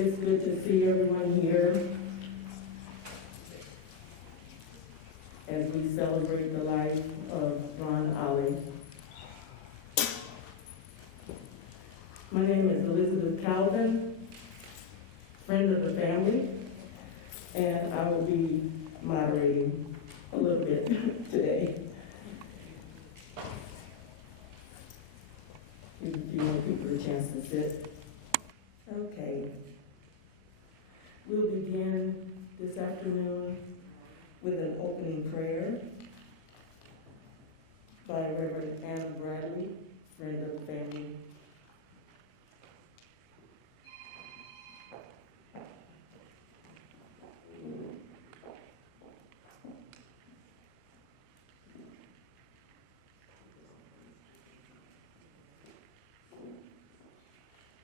It's good to see everyone here as we celebrate the life of Ollie. My name is Elizabeth Calvin, friend of the family, and I will be moderating a little bit today. Give a few more people a chance to sit. Okay. We'll begin this afternoon with an opening prayer by Reverend Bradley, friend of the family.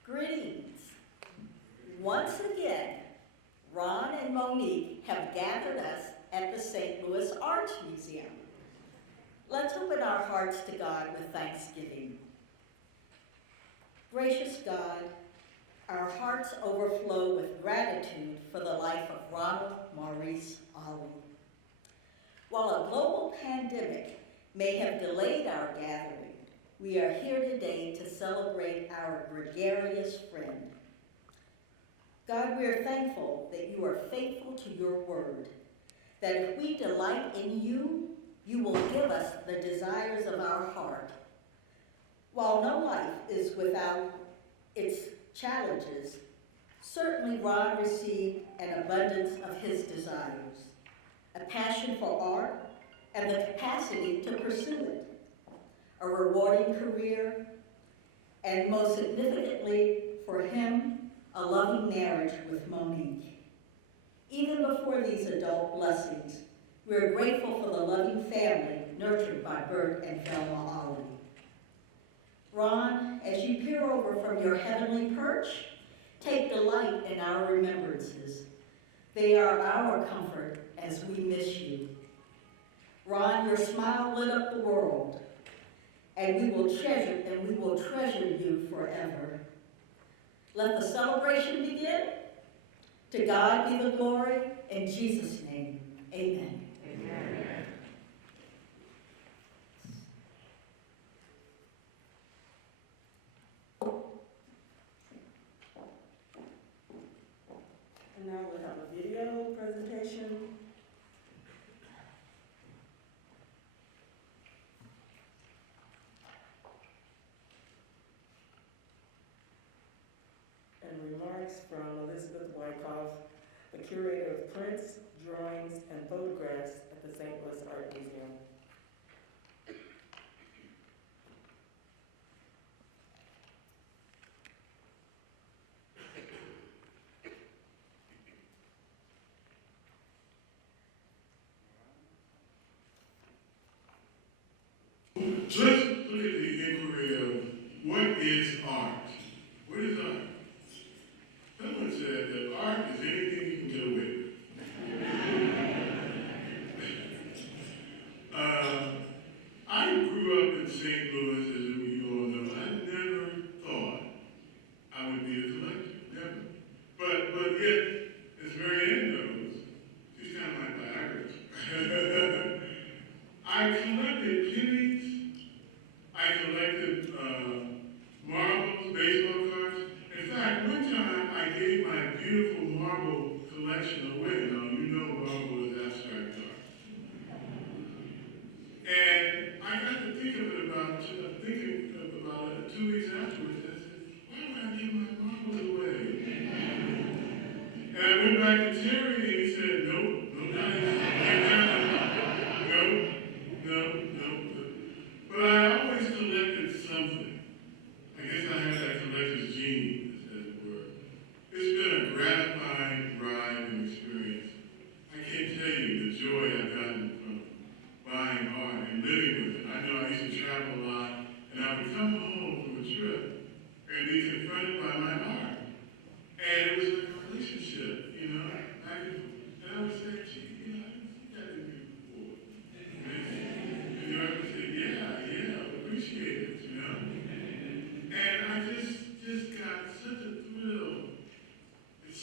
Greetings. Once again, Ron and Monique have gathered us at the St. Louis Arts Museum. Let's open our hearts to God with thanksgiving. Gracious God, our hearts overflow with gratitude for the life of Ronald, Maurice, Ollie. While a global pandemic may have delayed our gathering, we are here today to celebrate our gregarious friend. God, we are thankful that you are faithful to your word, that if we delight in you, you will give us the desires of our heart. While no life is without its challenges, certainly Ron received an abundance of his desires, a passion for art, and the capacity to pursue it, a rewarding career, and most significantly for him, a loving marriage with Monique. Even before these adult blessings, we are grateful for the loving family nurtured by Bert and Velma Ollie. Ron, as you peer over from your heavenly perch, take delight in our remembrances. They are our comfort as we miss you. Ron, your smile lit up the world, and we will treasure you forever. Let the celebration begin. To God be the glory. In Jesus' name, amen. Amen. And now we'll have a video presentation. And remarks from Elizabeth Wyckoff, the curator of prints, drawings, and photographs at the St. Louis Art Museum. So let's look at the inquiry of what is art? What is art? Someone said that art is anything you can get away with. I grew up in St. Louis, as you all know. I never thought I would be a collector, never. But yet, as Marianne knows, she's kind of my biographer. I collected pennies. I collected marbles, baseball cards. In fact, one time I gave my beautiful marble collection away. Now, you know marble is abstract art. And I got to think of it about it 2 weeks afterwards. I said, why would I give my marbles away? And I went back to Terry and he said, nope, no. But I always collected something. I guess I have that collector's gene, as it were. It's been a gratifying ride and experience. I can't tell you the joy I've gotten from buying art and living with it. I know I used to travel a lot, and I would come home from a trip and be confronted by my art. And it was like a relationship, you know. And I would say, gee, you know, I didn't see that in you before. And you know, I would say, yeah, appreciate it, you know. And I just got such a thrill. It's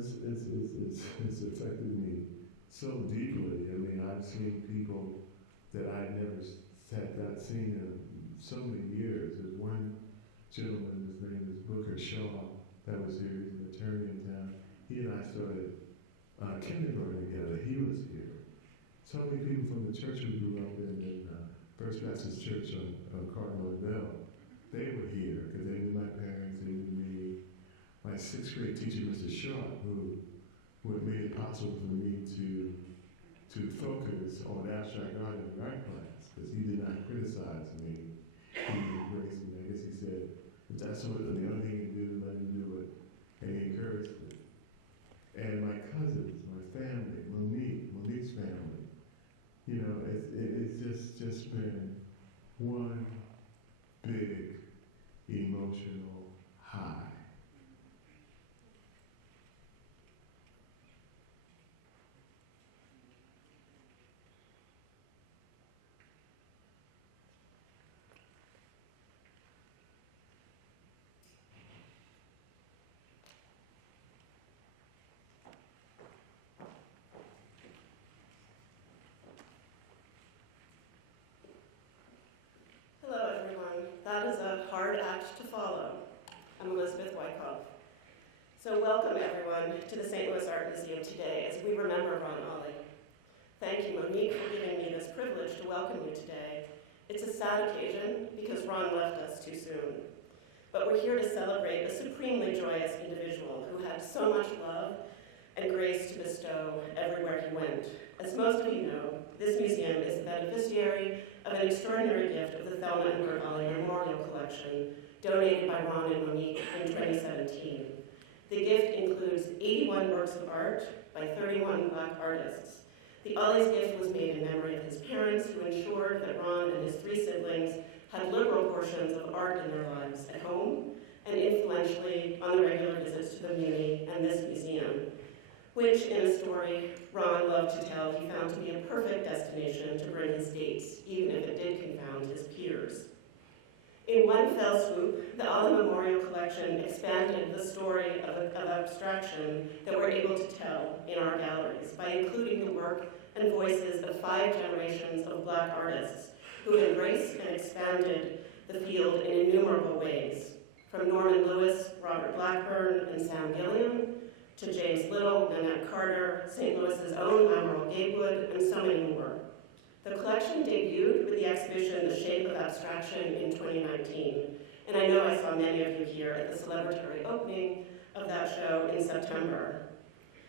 it's affected me so deeply. I mean, I've seen people that I never had seen in so many years. There's one gentleman, his name is Booker Shaw, that was here. He's an attorney in town. He and I started kindergarten together. He was here. So many people from the church we grew up in First Baptist Church on Cardinal and Bell, they were here because they knew my parents, they knew me. My sixth grade teacher, Mr. Shaw, who made it possible for me to focus on abstract art in the art class, because he did not criticize me. He embraced me. I guess he said, if that's what the only thing you do, let him do it. And he encouraged me. And my cousins, my family, Monique's family, you know, it's just been one big emotional high. Hello, everyone. That is a hard act to follow. I'm Elizabeth Wyckoff. So welcome, everyone, to the St. Louis Art Museum today as we remember Ron Ollie. Thank you, Monique, for giving me this privilege to welcome you today. It's a sad occasion because Ron left us too soon. But we're here to celebrate a supremely joyous individual who had so much love and grace to bestow everywhere he went. As most of you know, this museum is the beneficiary of an extraordinary gift of the Thelma and Bert Ollie Memorial Collection, donated by Ron and Monique in 2017. The gift includes 81 works of art by 31 Black artists. The Ollie's gift was made in memory of his parents, who ensured that Ron and his 3 siblings had liberal portions of art in their lives at home, and influentially on the regular visits to the Muni and this museum, which, in a story Ron loved to tell, he found to be a perfect destination to bring his dates, even if it did confound his peers. In one fell swoop, the Ollie Memorial Collection expanded the story of abstraction that we're able to tell in our galleries by including the work and voices of 5 generations of Black artists who embraced and expanded the field in innumerable ways, from Norman Lewis, Robert Blackburn, and Sam Gilliam, to James Little, Nanette Carter, St. Louis's own Admiral Gatewood, and so many more. The collection debuted with the exhibition The Shape of Abstraction in 2019, and I know I saw many of you here at the celebratory opening of that show in September.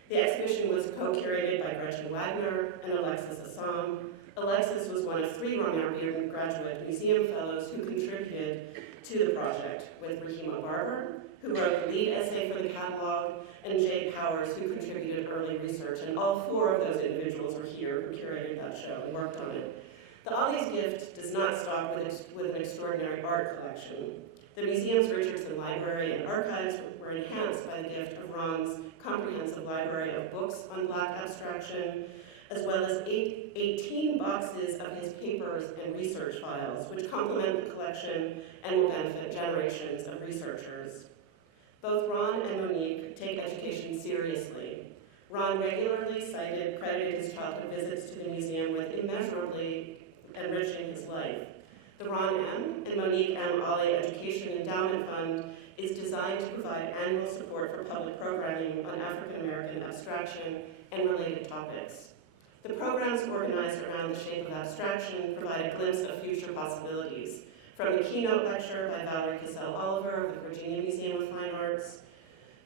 The exhibition was co-curated by Gretchen Wagner and Alexis Assam. Alexis was one of 3 Romain Bearden graduate museum fellows who contributed to the project, with Rahima Barber, who wrote the lead essay for the catalog, and Jay Powers, who contributed early research. And all 4 of those individuals were here who curated that show and worked on it. The Ollie's gift does not stop with an extraordinary art collection. The museum's Richardson Library and archives were enhanced by the gift of Ron's comprehensive library of books on Black abstraction, as well as 18 boxes of his papers and research files, which complement the collection and will benefit generations of researchers. Both Ron and Monique take education seriously. Ron regularly credited his childhood visits to the museum with immeasurably enriching his life. The Ron M. and Monique M. Ollie Education Endowment Fund is designed to provide annual support for public programming on African American abstraction and related topics. The programs organized around the shape of abstraction provide a glimpse of future possibilities, from the keynote lecture by Valerie Cassell Oliver of the Virginia Museum of Fine Arts,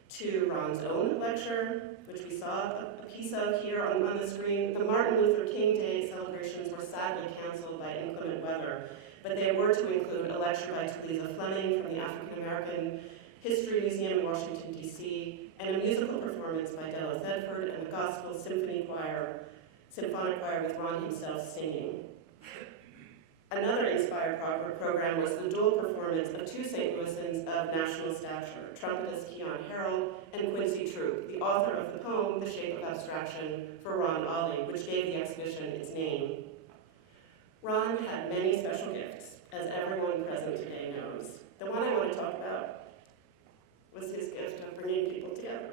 to Ron's own lecture, which we saw a piece of here on the screen. The Martin Luther King Day celebrations were sadly canceled by inclement weather, but they were to include a lecture by Talitha Fleming from the African American History Museum in Washington, D.C., and a musical performance by Della Thedford and the Gospel Symphonic Choir with Ron himself singing. Another inspired program was the dual performance of 2 St. Louisans of national stature, trumpetist Keon Harold and Quincy Troop, the author of the poem The Shape of Abstraction for Ron Ollie, which gave the exhibition its name. Ron had many special gifts, as everyone present today knows. The one I want to talk about was his gift of bringing people together.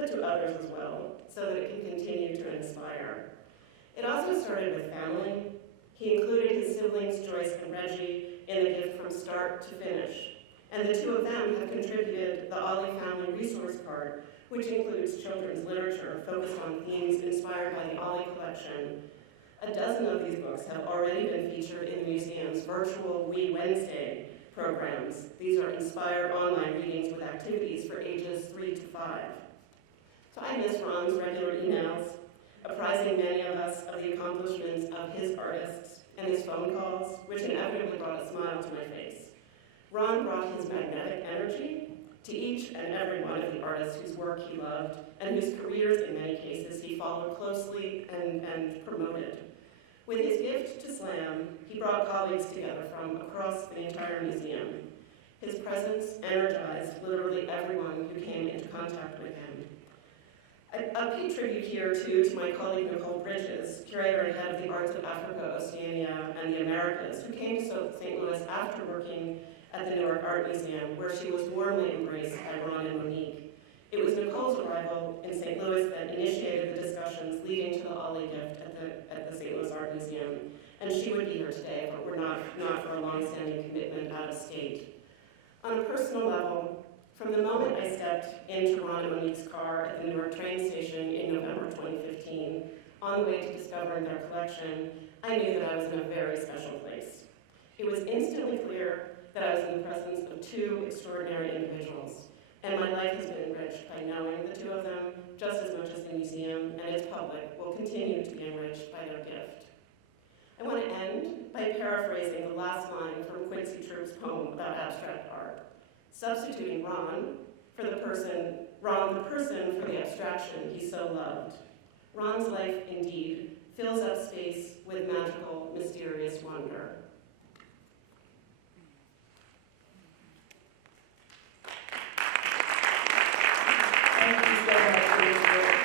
but to others as well, so that it can continue to inspire. It also started with family. He included his siblings, Joyce and Reggie, in the gift from start to finish. And the two of them have contributed the Ollie Family Resource Card, which includes children's literature focused on themes inspired by the Ollie collection. A dozen of these books have already been featured in the museum's virtual We Wednesday programs. These are inspired online readings with activities for ages 3 to 5. So I miss Ron's regular emails, apprising many of us of the accomplishments of his artists, and his phone calls, which inevitably brought a smile to my face. Ron brought his magnetic energy to each and every one of the artists whose work he loved, and whose careers, in many cases, he followed closely and promoted. With his gift to SLAM, he brought colleagues together from across the entire museum. His presence energized literally everyone who came into contact with him. I pay tribute here, too, to my colleague Nicole Bridges, curator and head of the Arts of Africa, Oceania, and the Americas, who came to St. Louis after working at the Newark Art Museum, where she was warmly embraced by Ron and Monique. It was Nicole's arrival in St. Louis that initiated the discussions leading to the Ollie gift at the St. Louis Art Museum, and she would be here today, but we're not for a long-standing commitment out of state. On a personal level, from the moment I stepped into Ron and Monique's car at the Newark train station in November 2015, on the way to discovering their collection, I knew that I was in a very special place. It was instantly clear that I was in the presence of two extraordinary individuals, and my life has been enriched by knowing the two of them just as much as the museum and its public will continue to be enriched by their gift. I want to end by paraphrasing the last line from Quincy Troop's poem about abstract art, substituting Ron the person for the abstraction he so loved. Ron's life, indeed, fills up space with magical, mysterious wonder. Thank you so much, Elizabeth.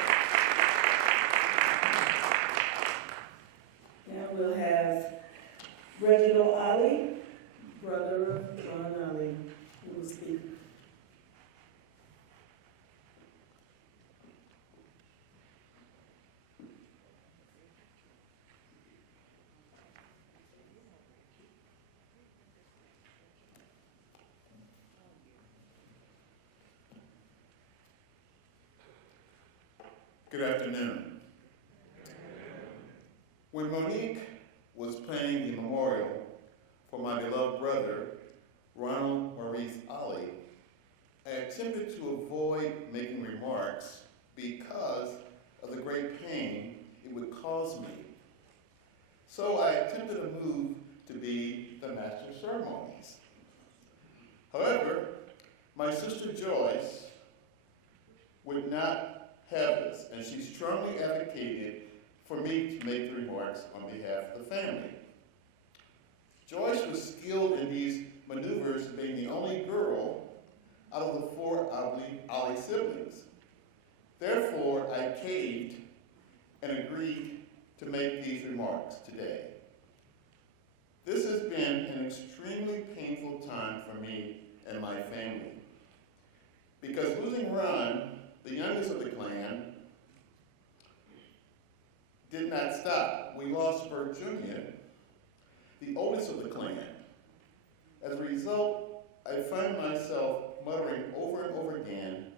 Now we'll have Reginald Ollie, brother of Ron Ollie, who will speak. Good afternoon. When Monique was planning the memorial for my beloved brother, Ronald Maurice Ollie, I attempted to avoid making remarks because of the great pain it would cause me. So I attempted a move to be the master of ceremonies. However, my sister Joyce would not have this, and she strongly advocated for me to make the remarks on behalf of the family. Joyce was skilled in these maneuvers, being the only girl out of the four Ollie siblings. Therefore, I caved and agreed to make these remarks today. This has been an extremely painful time for me and my family, because losing Ron, the youngest of the clan, did not stop. We lost Bert Jr., the oldest of the clan. As a result, I find myself muttering over and over again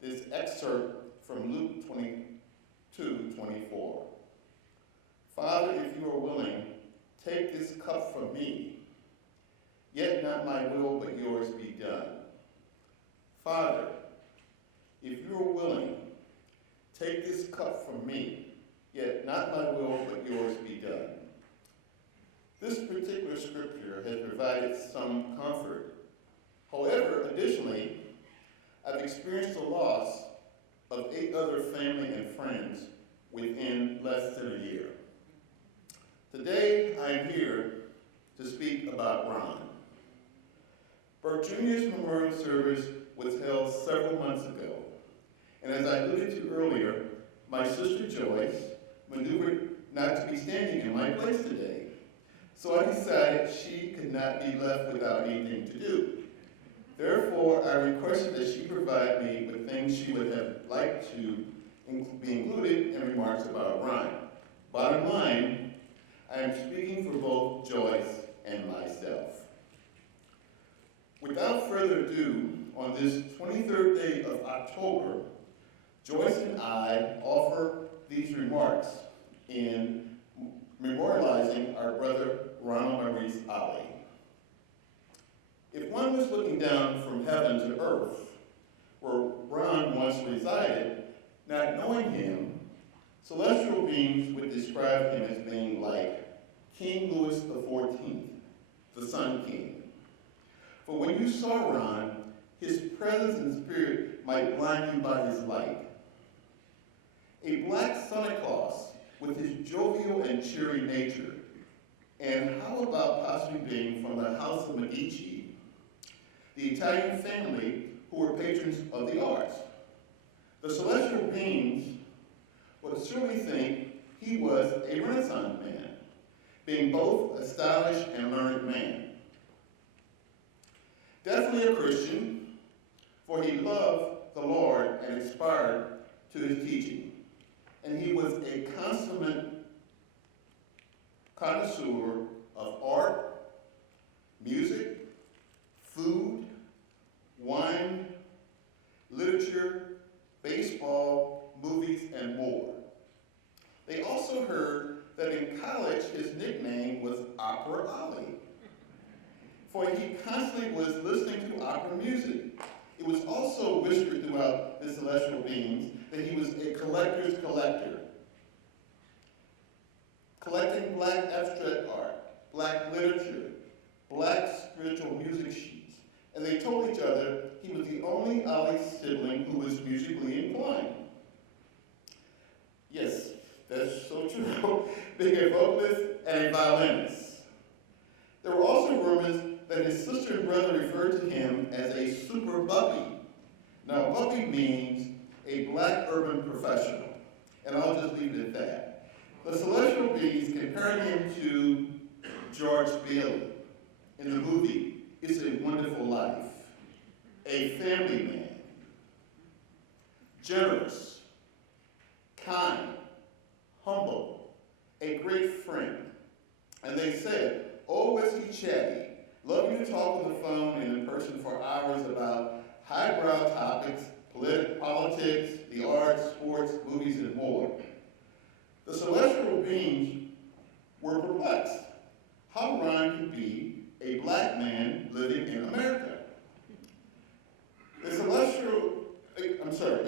this excerpt from Luke 22:24. Father, if you are willing, take this cup from me, yet not my will, but yours be done. Father, if you are willing, take this cup from me, yet not my will, but yours be done. This particular scripture has provided some comfort. However, additionally, I've experienced the loss of 8 other family and friends within less than a year. Today, I am here to speak about Ron. Bert Jr.'s memorial service was held several months ago. And as I alluded to earlier, my sister Joyce maneuvered not to be standing in my place today. So I decided she could not be left without anything to do. Therefore, I requested that she provide me with things she would have liked to be included in remarks about Ron. Bottom line, I am speaking for both Joyce and myself. Without further ado, on this 23rd day of October, Joyce and I offer these remarks in memorializing our brother Ronald Maurice Ollie. If one was looking down from heaven to earth, where Ron once resided, not knowing him, celestial beings would describe him as being like King Louis XIV, the Sun King. But when you saw Ron, his presence and spirit might blind you by his light. A black Santa Claus with his jovial and cheery nature. And how about possibly being from the House of Medici, the Italian family who were patrons of the arts? The celestial beings would surely think he was a Renaissance man, being both a stylish and learned man. Definitely a Christian, for he loved the Lord and aspired to his teaching. And he was a consummate connoisseur of art, music, food, wine, literature, baseball, movies, and more. They also heard that in college his nickname was Opera Ollie, for he constantly was listening to opera music. It was also whispered throughout the celestial beings that he was a collector's collector, collecting black abstract art, black literature, black spiritual music sheets. And they told each other he was the only Ollie sibling who was musically inclined. Yes, that's so true. Being a vocalist and a violinist. There were also rumors that his sister and brother referred to him as a super buppy. Now, buppy means a black urban professional, and I'll just leave it at that. The celestial beings compared him to George Bailey in the movie It's a Wonderful Life. A family man, generous, kind, humble, a great friend. And they said, oh, was he chatty, love you to talk on the phone and in person for hours about highbrow topics, politics, the arts, sports, movies, and more. The celestial beings were perplexed how Ron could be a black man living in America. The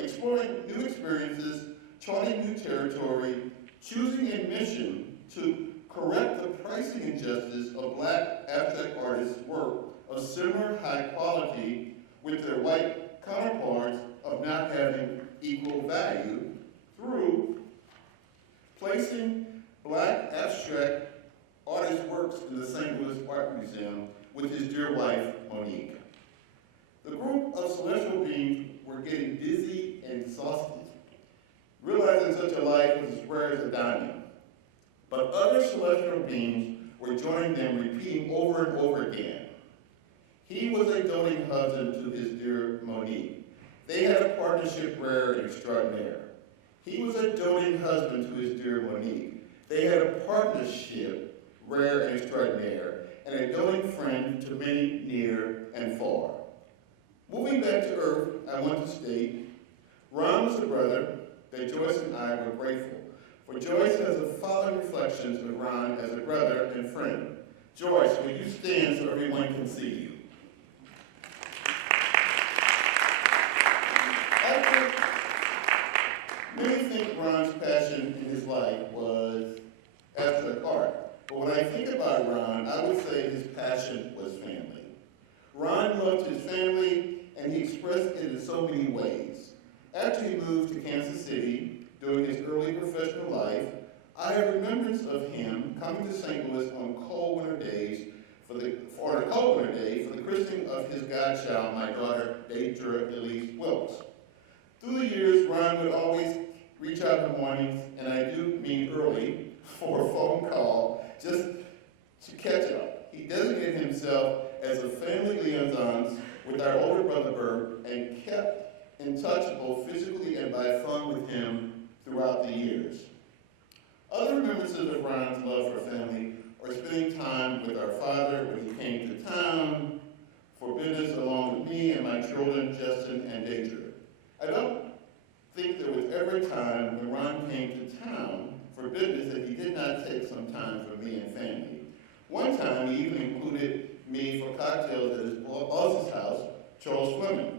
exploring new experiences, charting new territory, choosing a mission to correct the pricing injustice of black abstract artists' work of similar high quality with their white counterparts of not having equal value through placing black abstract artist works in the St. Louis Art Museum with his dear wife, Monique. The group of celestial beings were getting dizzy and exhausted, realizing such a life was as rare as a diamond. But other celestial beings were joining them, repeating over and over again. He was a doting husband to his dear Monique. They had a partnership rare and extraordinaire. He was a doting husband to his dear Monique. They had a partnership rare and extraordinaire, and a doting friend to many near and far. Moving back to earth, I want to state, Ron was a brother that Joyce and I were grateful for. Joyce has the following reflections of Ron as a brother and friend. Joyce, will you stand so everyone can see you? Many think Ron's passion in his life was abstract art. But when I think about Ron, I would say his passion was family. Ron loved his family, and he expressed it in so many ways. After he moved to Kansas City during his early professional life, I have remembrance of him coming to St. Louis on cold winter days for the christening of his godchild, my daughter, Deidre Elise Wilkes. Through the years, Ron would always reach out in the mornings, and I do mean early, for a phone call, just to catch up. He designated himself as a family liaison with our older brother Bert and kept in touch both physically and by phone with him throughout the years. Other remembrances of Ron's love for family are spending time with our father when he came to town for business along with me and my children, Justin and Deidre. I don't think there was ever a time when Ron came to town for business that he did not take some time for me and family. One time, he even included me for cocktails at his boss's house, Charles Fleming.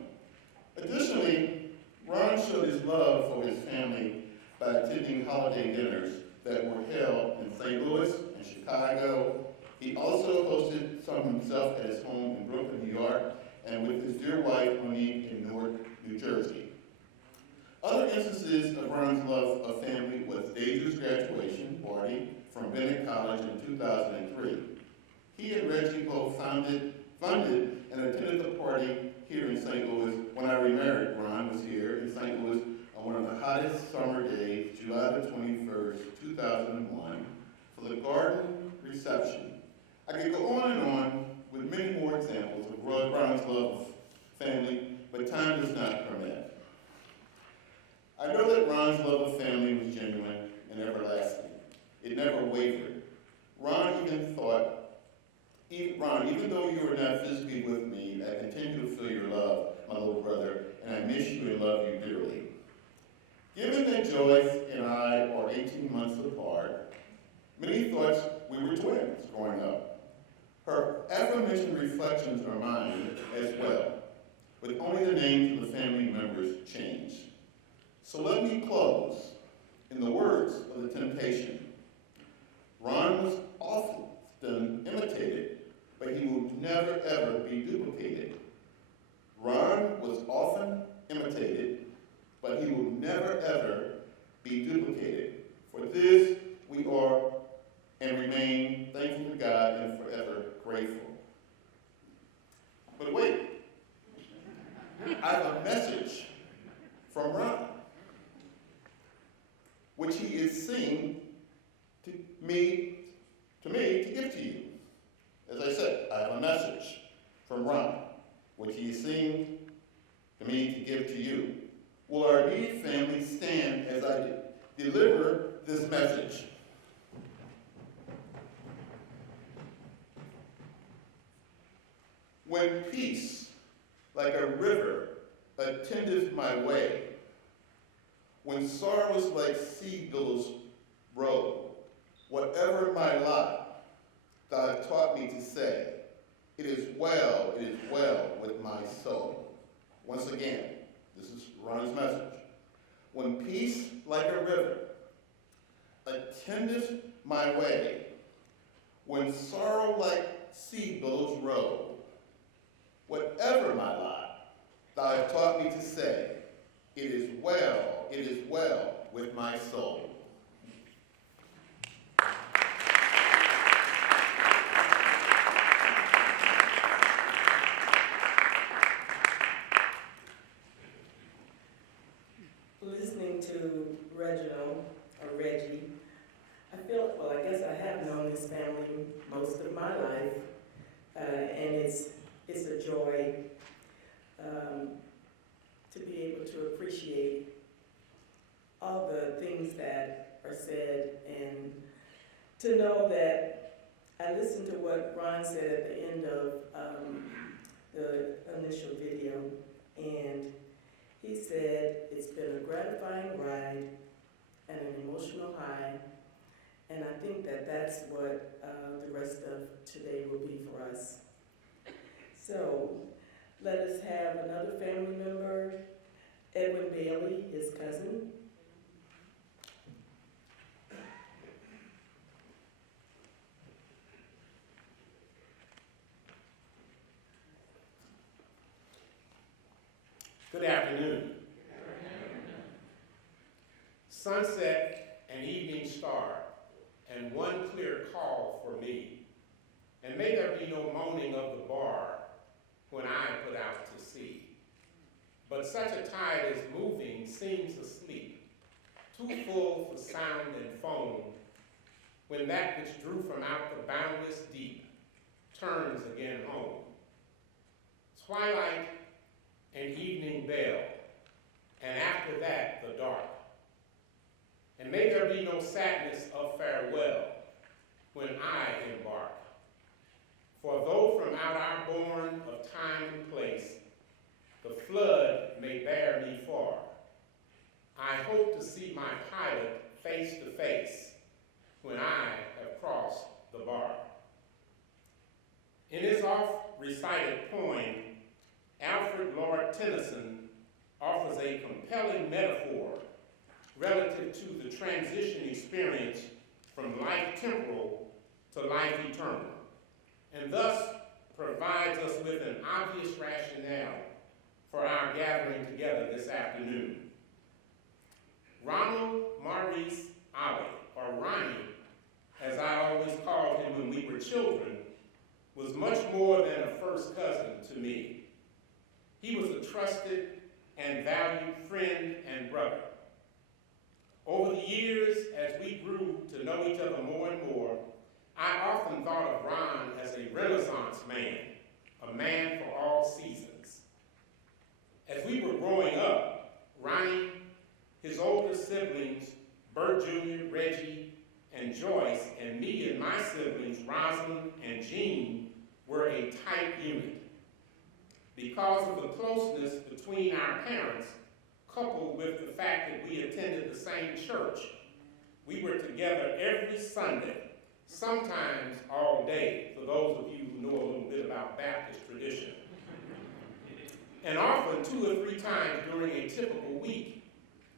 Additionally, Ron showed his love for his family by attending holiday dinners that were held in St. Louis and Chicago. He also hosted some himself at his home in Brooklyn, New York, and with his dear wife, Monique, in Newark, New Jersey. Other instances of Ron's love of family was Deidre's graduation party from Bennett College in 2003. He and Reggie both funded and attended the party here in St. Louis when I remarried. Ron was here in St. Louis on one of the hottest summer days, July the 21st, 2001, for the garden reception. I could go on with many more examples of Ron's love of family, but time does not permit. I know that Ron's love of family was genuine and everlasting. It never wavered. Ron, even though you are not physically with me, I continue to feel your love, my little brother, and I miss you and love you dearly. Given that Joyce and I are 18 months apart, many thought we were twins growing up. Her aforementioned reflections are mine as well, with only the names of the family members changed. So let me close in the words of The Temptation. Ron was often imitated, but he will never ever be duplicated. Ron was often imitated, but he will never ever be duplicated. For this we are and remain thankful to God and forever grateful. But wait, I have a message from Ron, which he is singing to me to give to you. As I said, I have a message from Ron, which he is singing to me to give to you. Will our immediate family stand as I deliver this message? When peace, like a river, attendeth my way, when sorrows like sea billows roll, whatever my lot, thou hast taught me to say, it is well with my soul. Once again, this is Ron's message. When peace like a river attendeth my way, when sorrow like sea billows roll, whatever my lot, thou hast taught me to say, it is well with my soul. Listening to Reggie, I guess I have known this family most of my life, and it's a joy to be able to appreciate all the things that are said, and to know that I listened to what Ron said at the end of the initial video, and he said it's been a gratifying ride and an emotional high, and I think that that's what the rest of today will be for us. So let us have another family member, Edwin Bailey, his cousin. Good afternoon. Sunset and evening star, and one clear call for me. And may there be no moaning of the bar when I put out to sea. But such a tide as moving seems asleep, too full for sound and foam, when that which drew from out the boundless deep turns again home. twilight and evening bell, and after that the dark. And may there be no sadness of farewell when I embark. For though from out our bourne of time and place, the flood may bear me far, I hope to see my pilot face to face when I have crossed the bar. In his oft-recited poem, Alfred Lord Tennyson offers a compelling metaphor relative to the transition experience from life temporal to life eternal, and thus provides us with an obvious rationale for our gathering together this afternoon. Ronald Maurice Ollie, or Ronnie, as I always called him when we were children, was much more than a first cousin to me. He was a trusted and valued friend and brother. Over the years, as we grew to know each other more and more, I often thought of Ron as a Renaissance man, a man for all seasons. As we were growing up, Ronnie, his older siblings, Bert Jr., Reggie, and Joyce, and me and my siblings, Rosalind and Jean, were a tight unit. Because of the closeness between our parents, coupled with the fact that we attended the same church, we were together every Sunday, sometimes all day, for those of you who know a little bit about Baptist tradition. And often 2 or 3 times during a typical week.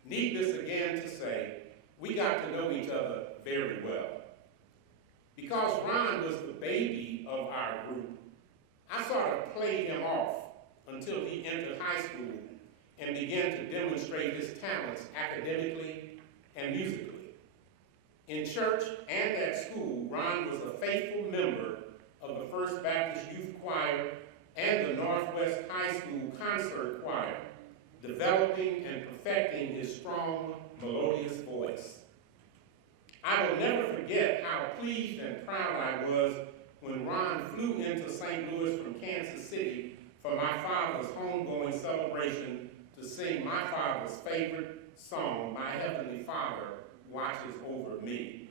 Needless again to say, we got to know each other very well. Because Ron was the baby of our group, I sort of played him off until he entered high school and began to demonstrate his talents academically and musically. In church and at school, Ron was a faithful member of the First Baptist Youth Choir and the Northwest High School Concert Choir, developing and perfecting his strong, melodious voice. I will never forget how pleased and proud I was when Ron flew into St. Louis from Kansas City for my father's homegoing celebration to sing my father's favorite song, My Heavenly Father Watches Over Me.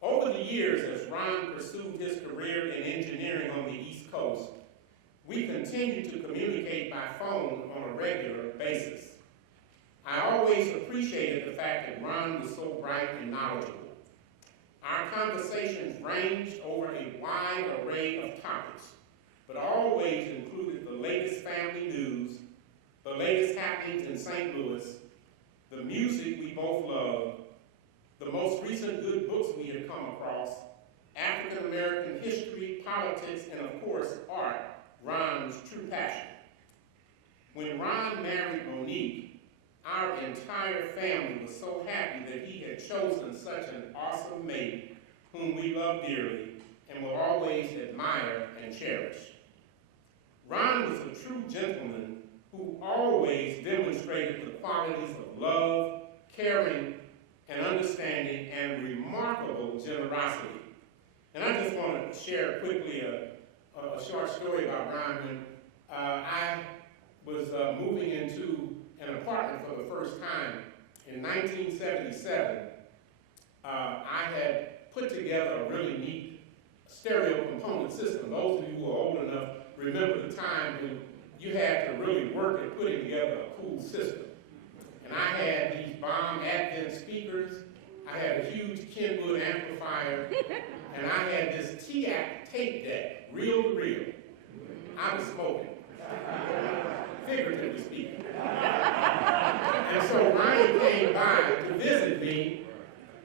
Over the years, as Ron pursued his career in engineering on the East Coast, we continued to communicate by phone on a regular basis. I always appreciated the fact that Ron was so bright and knowledgeable. Our conversations ranged over a wide array of topics, but always included the latest family news, the latest happenings in St. Louis, the music we both loved, the most recent good books we had come across, African American history, politics, and of course, art, Ron's true passion. When Ron married Monique, our entire family was so happy that he had chosen such an awesome mate whom we love dearly and will always admire and cherish. Ron was a true gentleman who always demonstrated the qualities of love, caring, and understanding, and remarkable generosity. And I just want to share quickly a short story about Ron. When I was moving into an apartment for the first time in 1977, I had put together a really neat stereo component system. Those of you who are old enough remember the time when you had to really work at putting together a cool system. And I had these bomb Advent speakers, I had a huge Kenwood amplifier, and I had this Ackey tape deck, reel to reel. I was smoking, figuratively speaking. And so Ronnie came by to visit me,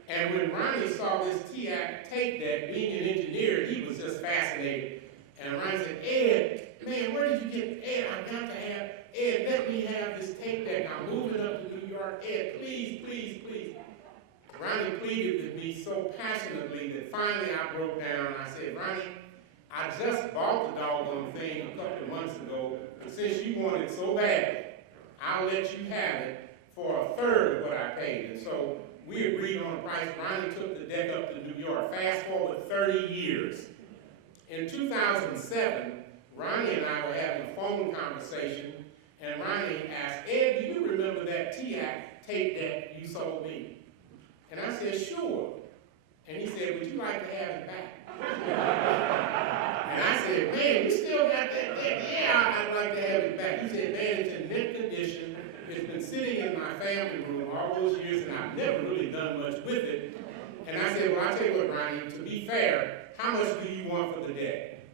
and when Ronnie saw this Ackey tape deck, being an engineer, he was just fascinated. And Ronnie said, Ed, man, where did you get, Ed, I got to have, Ed, let me have this tape deck. I'm moving up to New York. Ed, please, please, please. Ronnie pleaded with me so passionately that finally I broke down. I said, Ronnie, I just bought the doggone thing a couple of months ago, and since you want it so badly, I'll let you have it for a third of what I paid. And so we agreed on a price. Ronnie took the deck up to New York. Fast forward 30 years. In 2007, Ronnie and I were having a phone conversation, and Ronnie asked, Ed, do you remember that TAC tape that you sold me? And I said, sure. And he said, would you like to have it back? And I said, man, you still got that tape? Yeah, I'd like to have it back. He said, man, it's in mint condition. It's been sitting in my family room all those years, and I've never really done much with it. And I said, well, I'll tell you what, Ronnie, to be fair, how much do you want for the debt?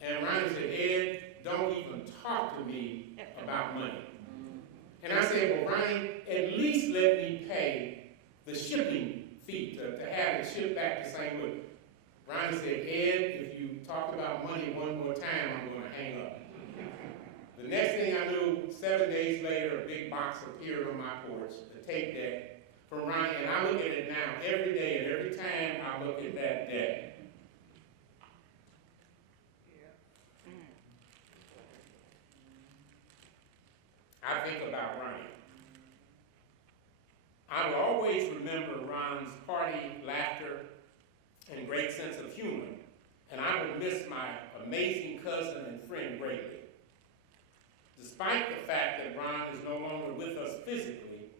And Ronnie said, Ed, don't even talk to me about money. And I said, well, Ronnie, at least let me pay the shipping fee to have it shipped back to St. Louis. Ronnie said, Ed, if you talk about money one more time, I'm going to hang up. The next thing I knew, 7 days later, a big box appeared on my porch, the tape deck from Ronnie, and I look at it now every day, and every time I look at that deck, I think about Ronnie. I will always remember Ron's hearty laughter and great sense of humor, and I would miss my amazing cousin and friend greatly. Despite the fact that Ron is no longer with us physically,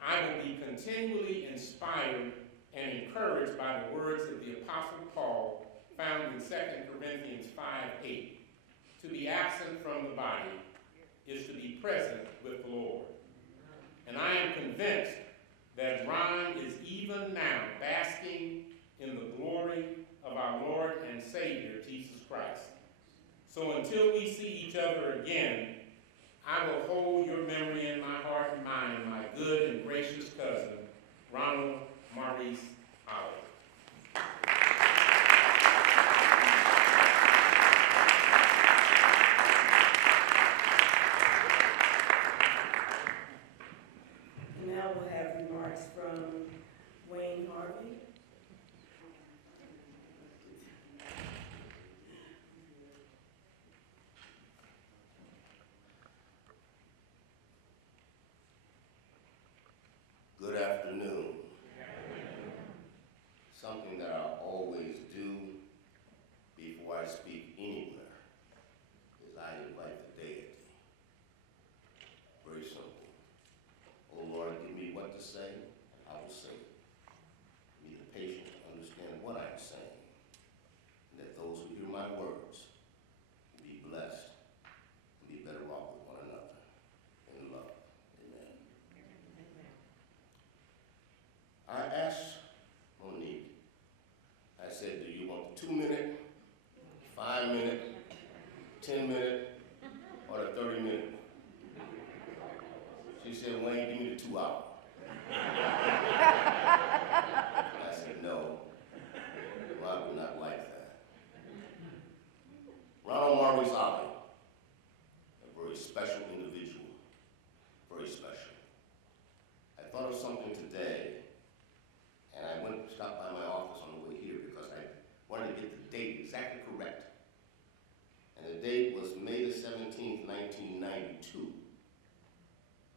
I will be continually inspired and encouraged by the words of the Apostle Paul found in 2 Corinthians 5:8. To be absent from the body is to be present with the Lord. And I am convinced that Ron is even now basking in the glory of our Lord and Savior, Jesus Christ. So until we see each other again, I will hold your memory in my heart and mind, my good and gracious cousin, Ronald Maurice Ollie. Now we'll have remarks from Wayne Harley. Good afternoon. Something that I always do before I speak anywhere is I invite the deity. Very simple. Oh Lord, give me what to say, I will say it. Give me the patience to understand what I am saying, and that those who hear my words will be blessed and be better off with one another in love. Amen. I asked Monique, I said, do you want the 2-minute, 5-minute, 10-minute, or the 30-minute? She said, Wayne, give me the 2 hour. I said, no, I would not like that. Ronald Maurice Ollie, a very special individual, very special. I thought of something today, and I went and stopped by my office on the way here because I wanted to get the date exactly correct. And the date was May the 17th, 1992,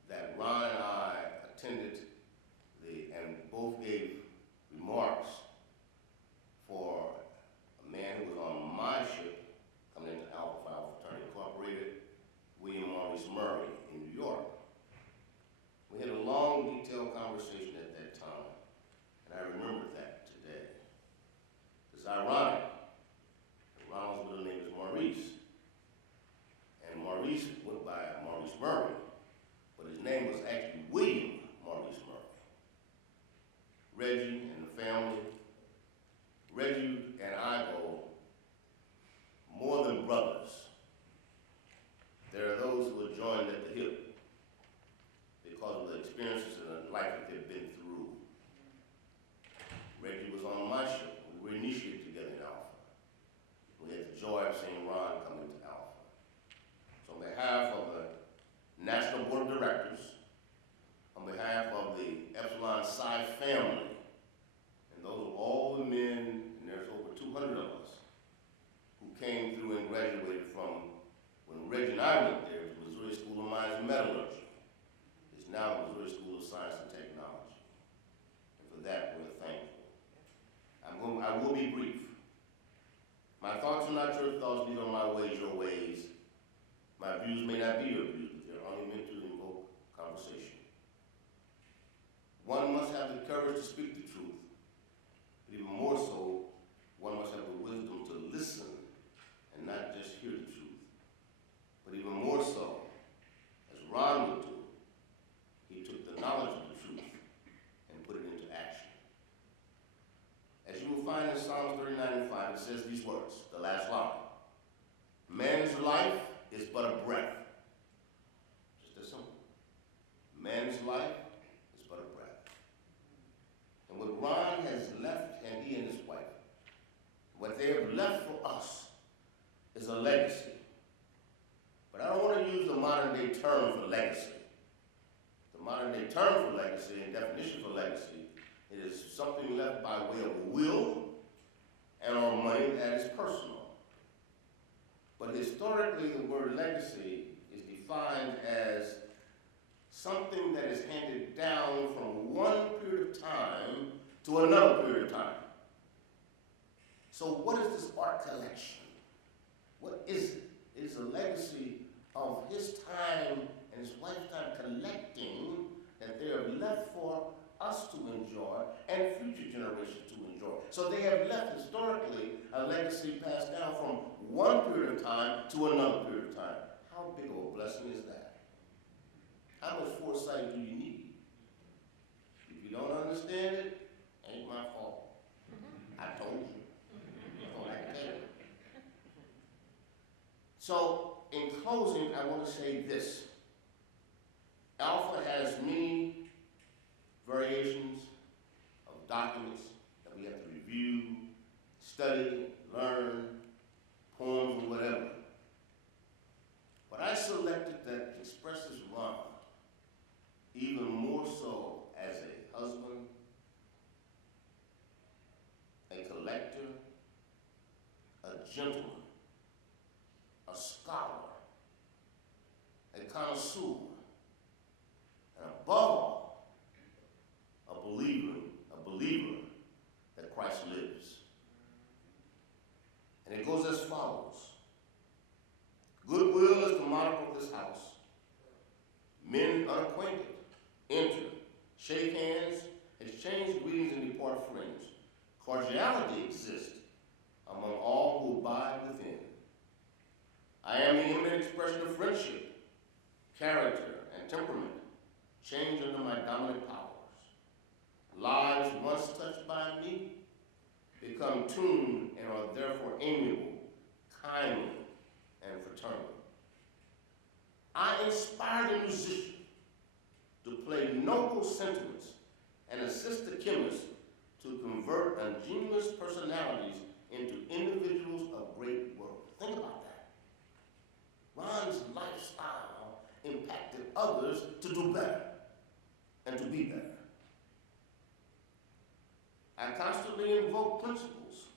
that Ron and I attended and both gave remarks for a man who was on my ship coming into Alpha Phi Alpha Fraternity Incorporated, William Maurice Murray in New York. We had a long, detailed conversation at that time, and I remember that today. It's ironic that Ronald's middle name is Maurice, and Maurice went by Maurice Murray, but his name was actually William Maurice Murray. Reggie and the family, Reggie and I go more than brothers. There are those who are joined at the hip because of the experiences in life that they've been through. Reggie was on my ship. We were initiated together in Alpha. We had the joy of seeing Ron come into Alpha. So on behalf of the National Board of Directors, on behalf of the Epsilon Psi family, and those are all the men, and there's over 200 of us, who came through and graduated from, when Reggie and I went there, it was Missouri School of Mines and Metallurgy. It's now Missouri School of Science and Technology. And for that, we're thankful. I will be brief. My My thoughts are not your thoughts, neither are my ways your ways. My views may not be your views, but they're only meant to invoke conversation. One must have the courage to speak the truth, but even more so, one must have the wisdom to listen and not just hear the truth. But even more so, as Ron would do, he took the knowledge of the truth and put it into action. As you will find in Psalms 39:5, it says these words, the last line. Man's life is but a breath. Just as simple. Man's life is but a breath. And what Ron has left, and he and his wife, what they have left for us is a legacy. But I don't want to use the modern day term for legacy. The modern day term for legacy and definition for legacy, it is something left by way of will and or money that is personal. But historically, the word legacy is defined as something that is handed down from one period of time to another period of time. So what is this art collection? What is it? It is a legacy of his time and his lifetime collecting that they have left for us to enjoy and future generations to enjoy. So they have left historically a legacy passed down from one period of time to another period of time. How big of a blessing is that? How much foresight do you need? If you don't understand it, ain't my fault. I told you. That's all I can tell you. So, in closing, I want to say this. Alpha has many variations of documents that we have to review, study, learn, poems, and whatever. But I selected that expresses Ron even more so as a husband, a collector, a gentleman, a scholar, a connoisseur, and above all, a believer that Christ lives. And it goes as follows. Goodwill is the motto of this house. Men unacquainted enter, shake hands, exchange greetings, and depart friends. Cordiality exists among all who abide within. I am the imminent expression of friendship, character, and temperament, changed under my dominant powers. Lives once touched by me become tuned and are therefore amiable, kindly, and fraternal. I inspire the musician to play noble sentiments and assist the chemist to convert ingenious personalities into individuals of great worth. Think about that. Ron's lifestyle impacted others to do better and to be better. I constantly invoke principles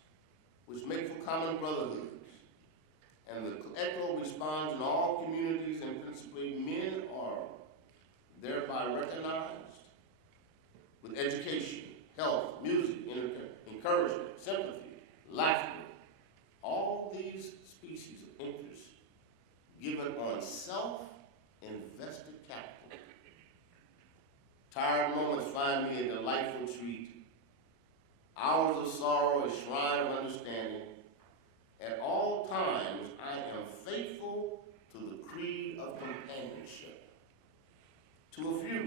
which make for common brotherhoods, and the echo responds in all communities, and principally men are thereby recognized with education, health, music, encouragement, sympathy, laughter, all these species of interest given on self-invested capital. Tired moments find me a delightful treat. Hours of sorrow, a shrine of understanding. At all times, I am faithful to the creed of companionship. To a few,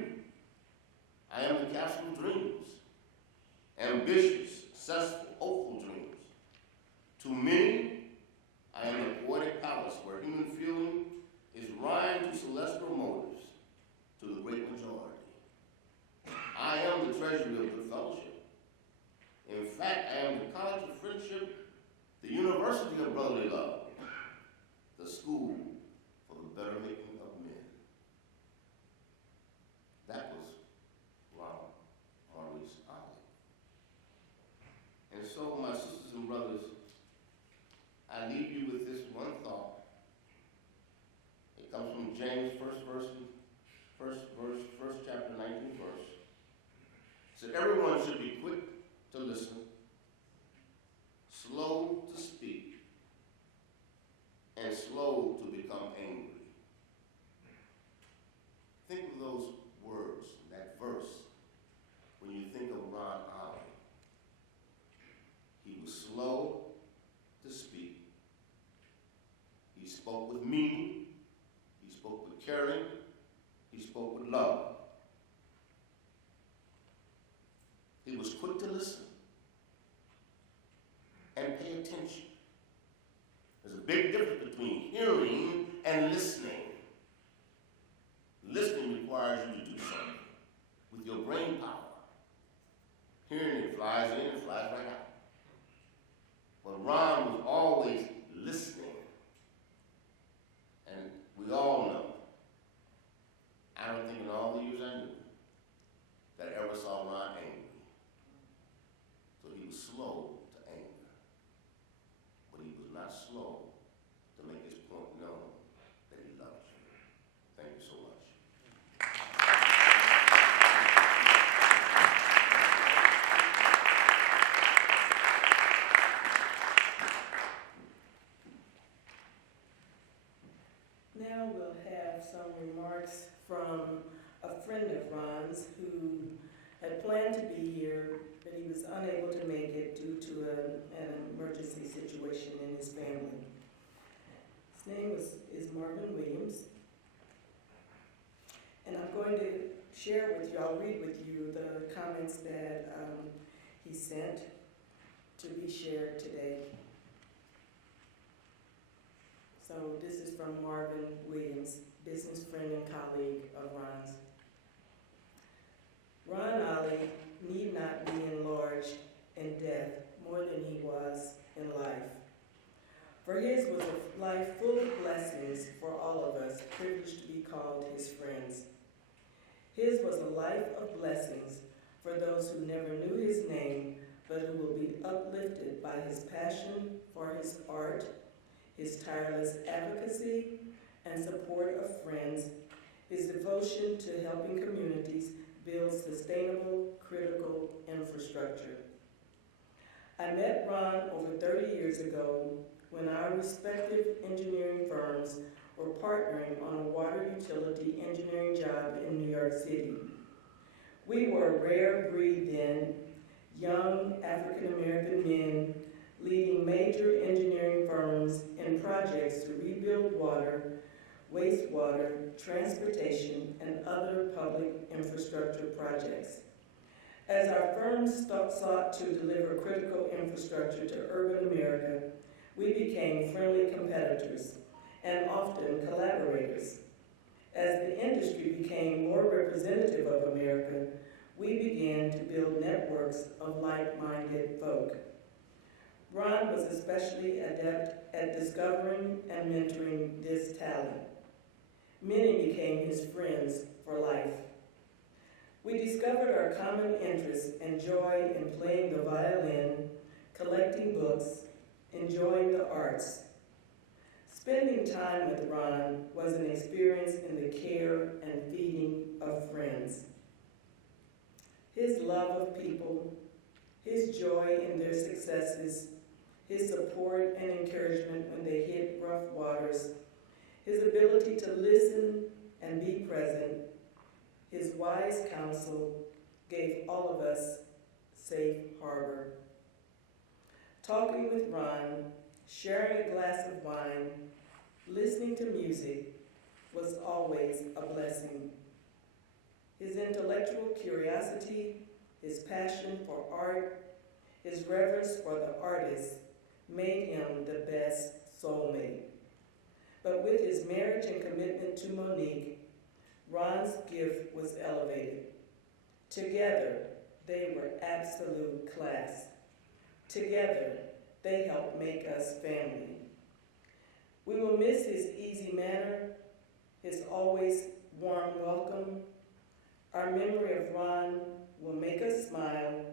I am the castle of dreams, ambitious, successful, hopeful dreams. To many, I am the poetic palace where human feeling is rhymed to celestial motives. To the great majority, I am the treasury of good fellowship. In fact, I am the college of friendship, the university of brotherly love, the school for the better making of men. That was Ronald Maurice Ollie. And so, my sisters and brothers, I leave you with this one thought. It comes from James, first chapter, 19th verse. It said, everyone should be quick to listen, slow to speak, was quick to listen and pay attention. There's a big difference between hearing and listening. Listening requires you to do something with your brain power. Hearing, it flies in and flies right out. But Ron was always listening. And we all know, I don't think in all the years I knew, that I ever saw Ron angry. So he was slow to anger. But he was not slow to make his point known that he loved you. Thank you so much. Now we'll have some remarks from a friend of Ron's who had planned to be here, but he was unable to make it due to an emergency situation in his family. His name is Marvin Williams. And I'm going to share with you, I'll read with you the comments that he sent to be shared today. So this is from Marvin Williams, business friend and colleague of Ron's. Ron Ollie need not be enlarged in death more than he was in life. For his was a life full of blessings for all of us, privileged to be called his friends. His was a life of blessings for those who never knew his name, but who will be uplifted by his passion for his art, his tireless advocacy and support of friends, his devotion to helping communities build sustainable, critical infrastructure. I met Ron over 30 years ago when our respective engineering firms were partnering on a water utility engineering job in New York City. We were a rare breed then, young African-American men leading major engineering firms in projects to rebuild water, wastewater, transportation, and other public infrastructure projects. As our firms sought to deliver critical infrastructure to urban America, we became friendly competitors and often collaborators. As the industry became more representative of America, we began to build networks of like-minded folk. Ron was especially adept at discovering and mentoring this talent. Many became his friends for life. We discovered our common interests and joy in playing the violin, collecting books, enjoying the arts. Spending time with Ron was an experience in the care and feeding of friends. His love of people, his joy in their successes, his support and encouragement when they hit rough waters, his ability to listen and be present, his wise counsel gave all of us safe harbor. Talking with Ron, sharing a glass of wine, listening to music was always a blessing. His intellectual curiosity, his passion for art, his reverence for the artist made him the best soulmate. But with his marriage and commitment to Monique, Ron's gift was elevated. Together, they were absolute class. Together, they helped make us family. We will miss his easy manner, his always warm welcome. Our memory of Ron will make us smile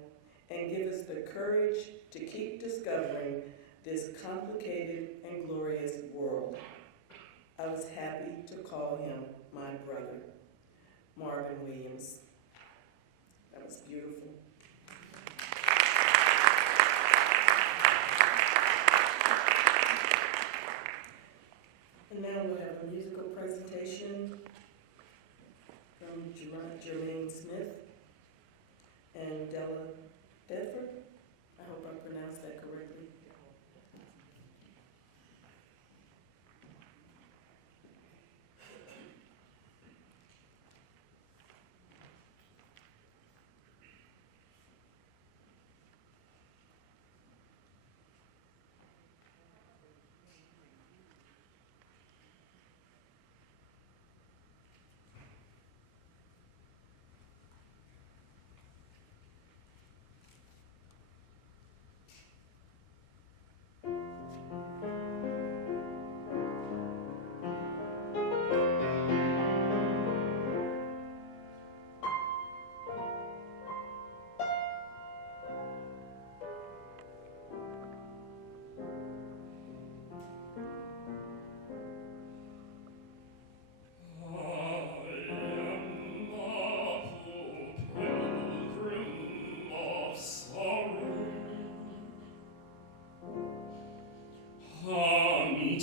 and give us the courage to keep discovering this complicated and glorious world. I was happy to call him my brother, Marvin Williams. That was beautiful. And now we'll have a musical presentation from Jermaine Smith and Della Bedford. I hope I pronounced that correctly.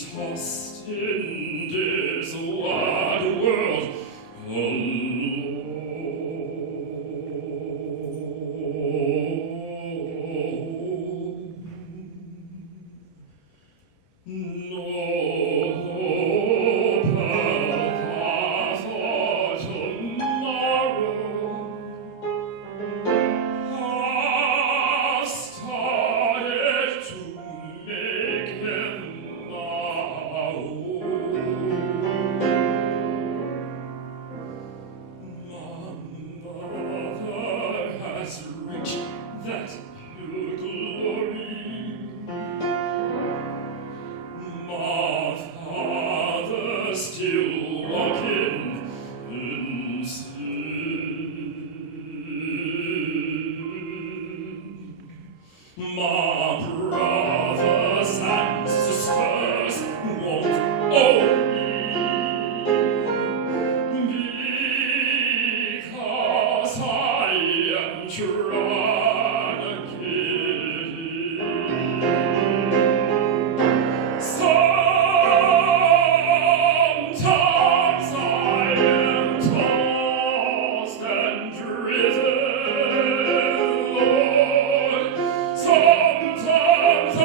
tossed in this wide world alone. No hope for tomorrow. I've started to make him my own. My mother has reached that pure glory. My father still walking in sin. My brothers and sisters won't own me because I am trying to get in. Sometimes I am tossed and driven, Lord. Sometimes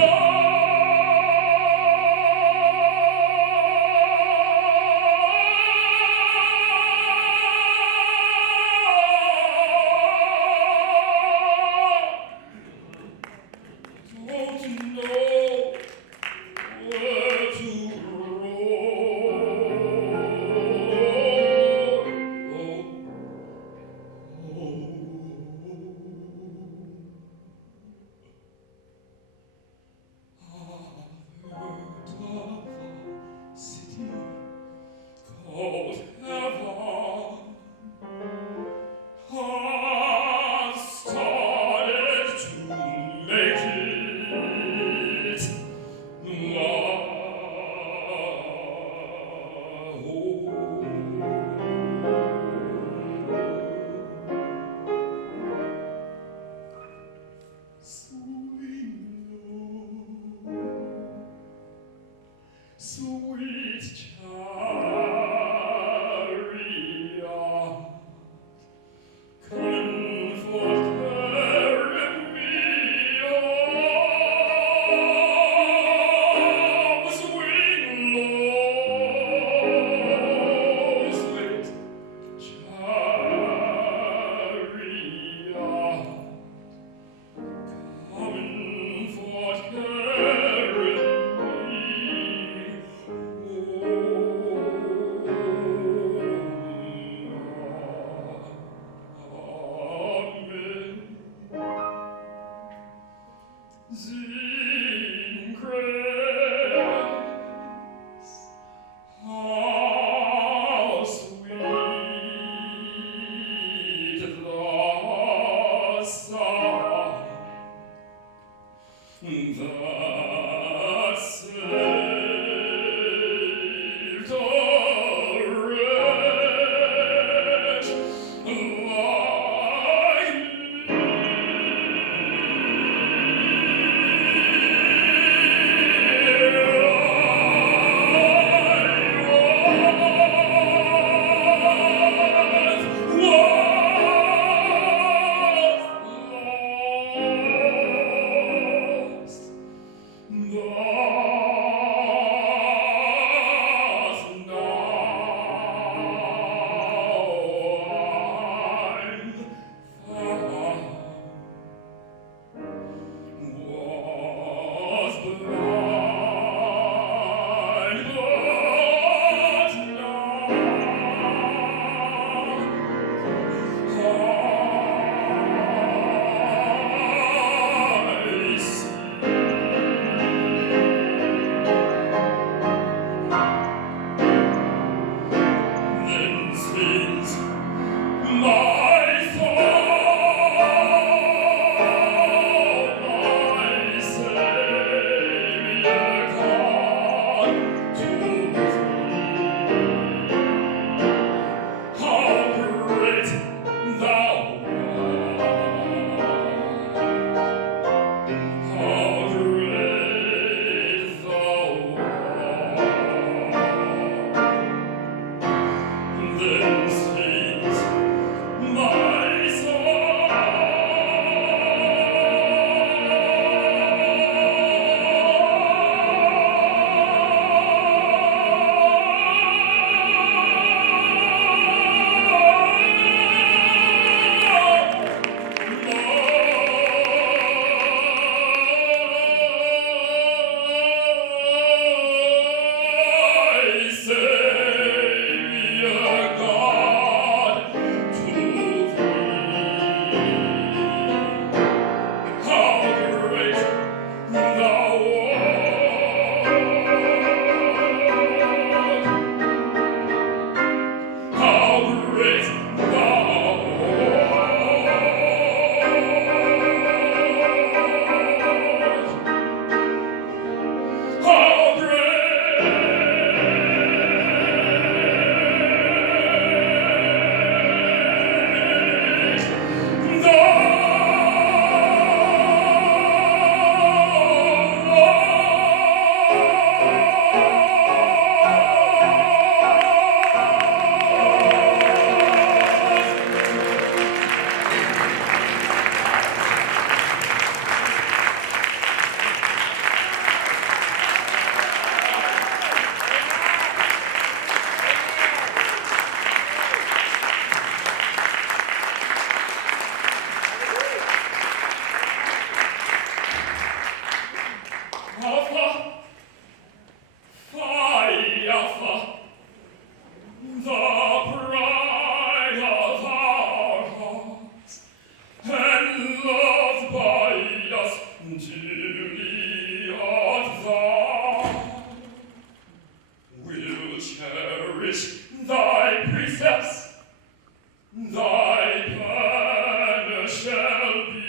shall be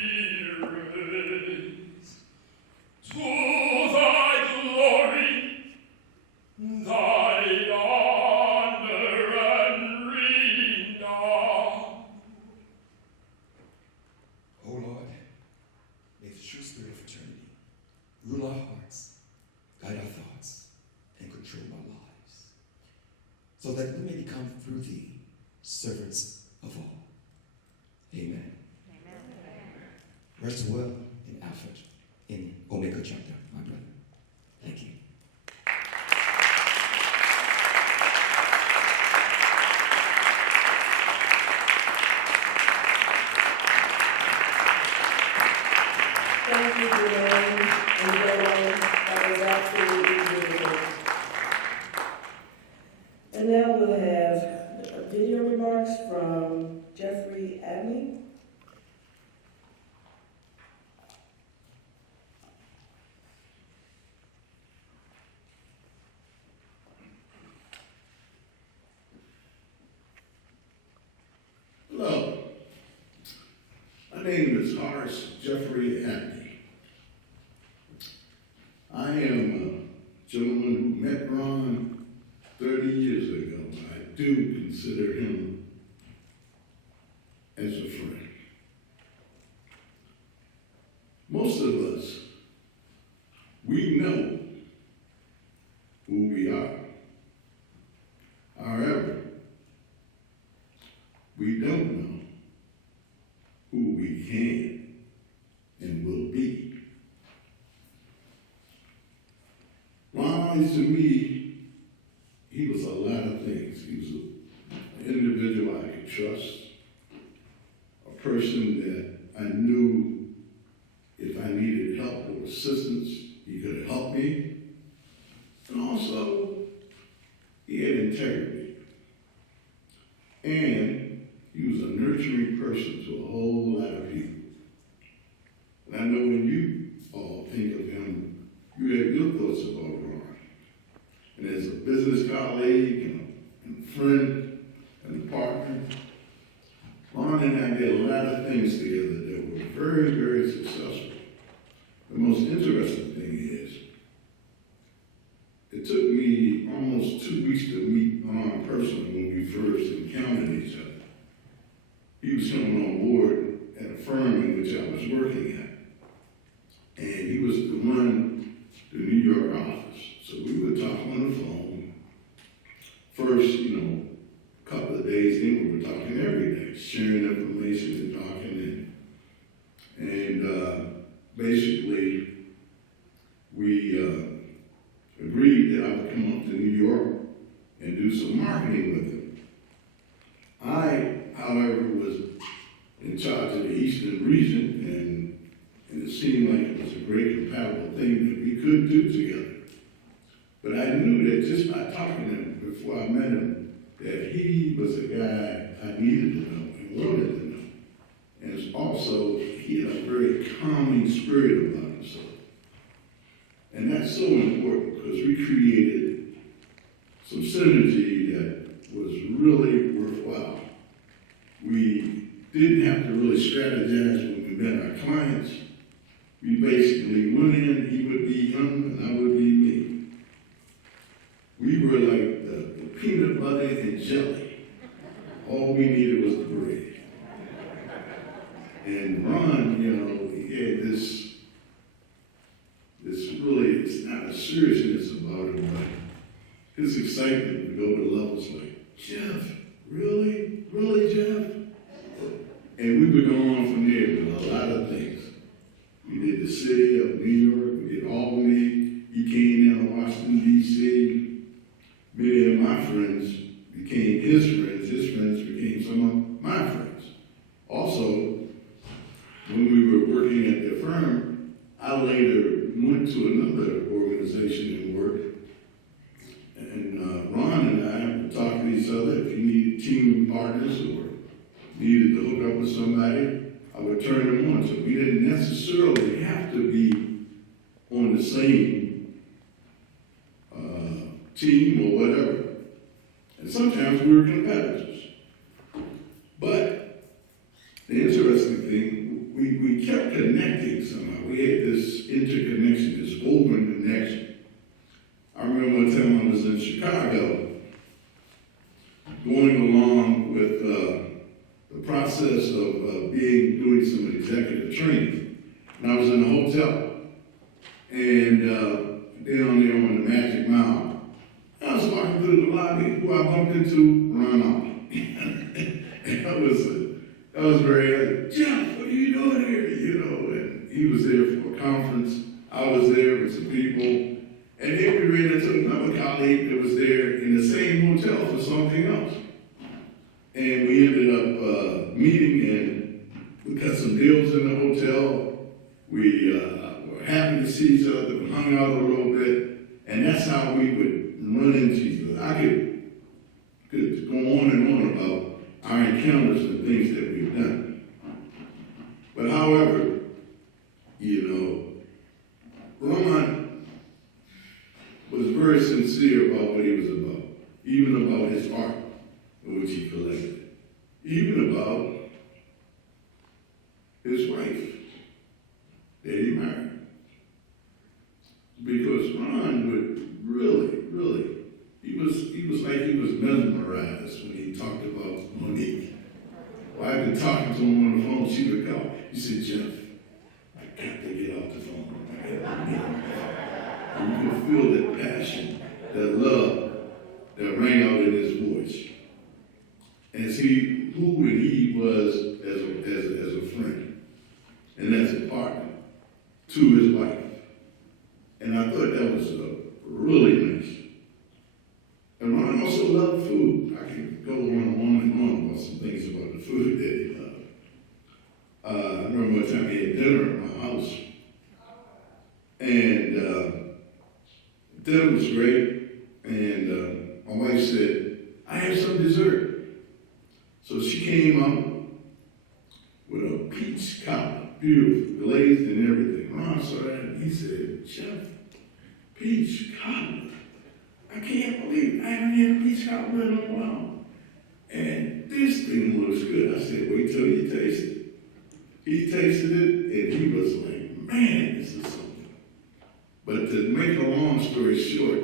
raised to thy glory, thy honor and renown. O Lord, may the true spirit of fraternity rule our hearts, guide our thoughts, and control our lives, so that we may become through thee servants of all. Amen. Rest well in Alpha, in Omega chapter, my brother. Thank you. Thank you, Jerome and Joanne. That was absolutely beautiful. And now we'll have video remarks from Jeffrey Ackey. Hello, my name is Horace Jeffrey Ackey. I am a gentleman who met Ron 30 years ago. I do consider him as a friend. Most of us, we know who we are. However, we don't know who we can and will be. Ron, to me, he was a lot of things. He was an individual I could trust, a person that I knew if I needed help or assistance, he could help me. And also, he had integrity. And he was a nurturing person to a whole lot of people. And I know when you all think of him, you have your thoughts about Ron. And as a business colleague and a friend and a partner, Ron and I did a lot of things together that were very, very successful. The most interesting thing is, it took me almost 2 weeks to meet Ron personally when we first encountered each other. He was coming on board at a firm in which I was working at. And he was to run the New York office. So we would talk on the phone. First, a couple of days in, we were talking every day, sharing information and talking. And basically, we agreed that I would come up to New York and do some marketing with him. I, however, was in charge of the Eastern region, and it seemed like it was a great compatible thing that we could do together. But I knew that just by talking to him before I met him, that he was a guy I needed to know and wanted to know. And it's also, he had a very calming spirit about himself. And that's so important because we created some synergy that was really worthwhile. We didn't have to really strategize when we met our clients. We basically went in, he would be him and I would be me. We were like the peanut butter and jelly. All we needed was the bread. And Ron, he had this really, it's not a seriousness about him, but his excitement would go to levels like, Jeff, really? Really, Jeff? And we would go on from there with a lot of things. We did the city of New York, we did Albany, he came down to Washington, D.C. Many of my friends became his friends became some of my friends. Also, when we were working at the firm, I later went to another organization and worked. And Ron and I would talk to each other. If you needed team partners or needed to hook up with somebody, I would turn them on. So we didn't necessarily have to be on the same team or whatever. And sometimes we were competitors. But the interesting everything, we kept connecting somehow. We had this interconnection, this open connection. I remember one time I was in Chicago, going along with the process of doing some executive training. And I was in a hotel, and down there on the Magic Mile, I was walking through the lobby, who I bumped into, Ronald. And that was very, Jeff, what are you doing here? You know, and he was there for a conference. I was there with some people. And then we ran into another colleague that was there in the same hotel for something else. And we ended up meeting, and we cut some deals in the hotel. We were happy to see each other. We hung out a little bit. And that's how we would run into each other. I could go on and on about our encounters and things that we've done. But however, you know, Ron was very sincere about what he was about, even about his art, which he collected, even about his wife that he married. Because Ron would really, he was like he was mesmerized when he talked about Monique. Well, I've been talking to him on the phone, she would call. He said, Jeff, I got to get off the phone. And you could feel that passion, that love that rang out in his voice. And see who and he was as a friend and as a partner to his wife. And I thought that was really nice. And Ron also loved food. I could go on and on about some things about the food that he loved. I remember one time he had dinner at my house. And dinner was great. And my wife said, I have some dessert. So she came up with a peach cobbler, beautiful, glazed and everything. Ron saw that and he said, Chef, peach cobbler. I can't believe it. I haven't had a peach cobbler in a while. And this thing looks good. I said, wait till you taste it. He tasted it and he was like, man, this is something. But to make a long story short,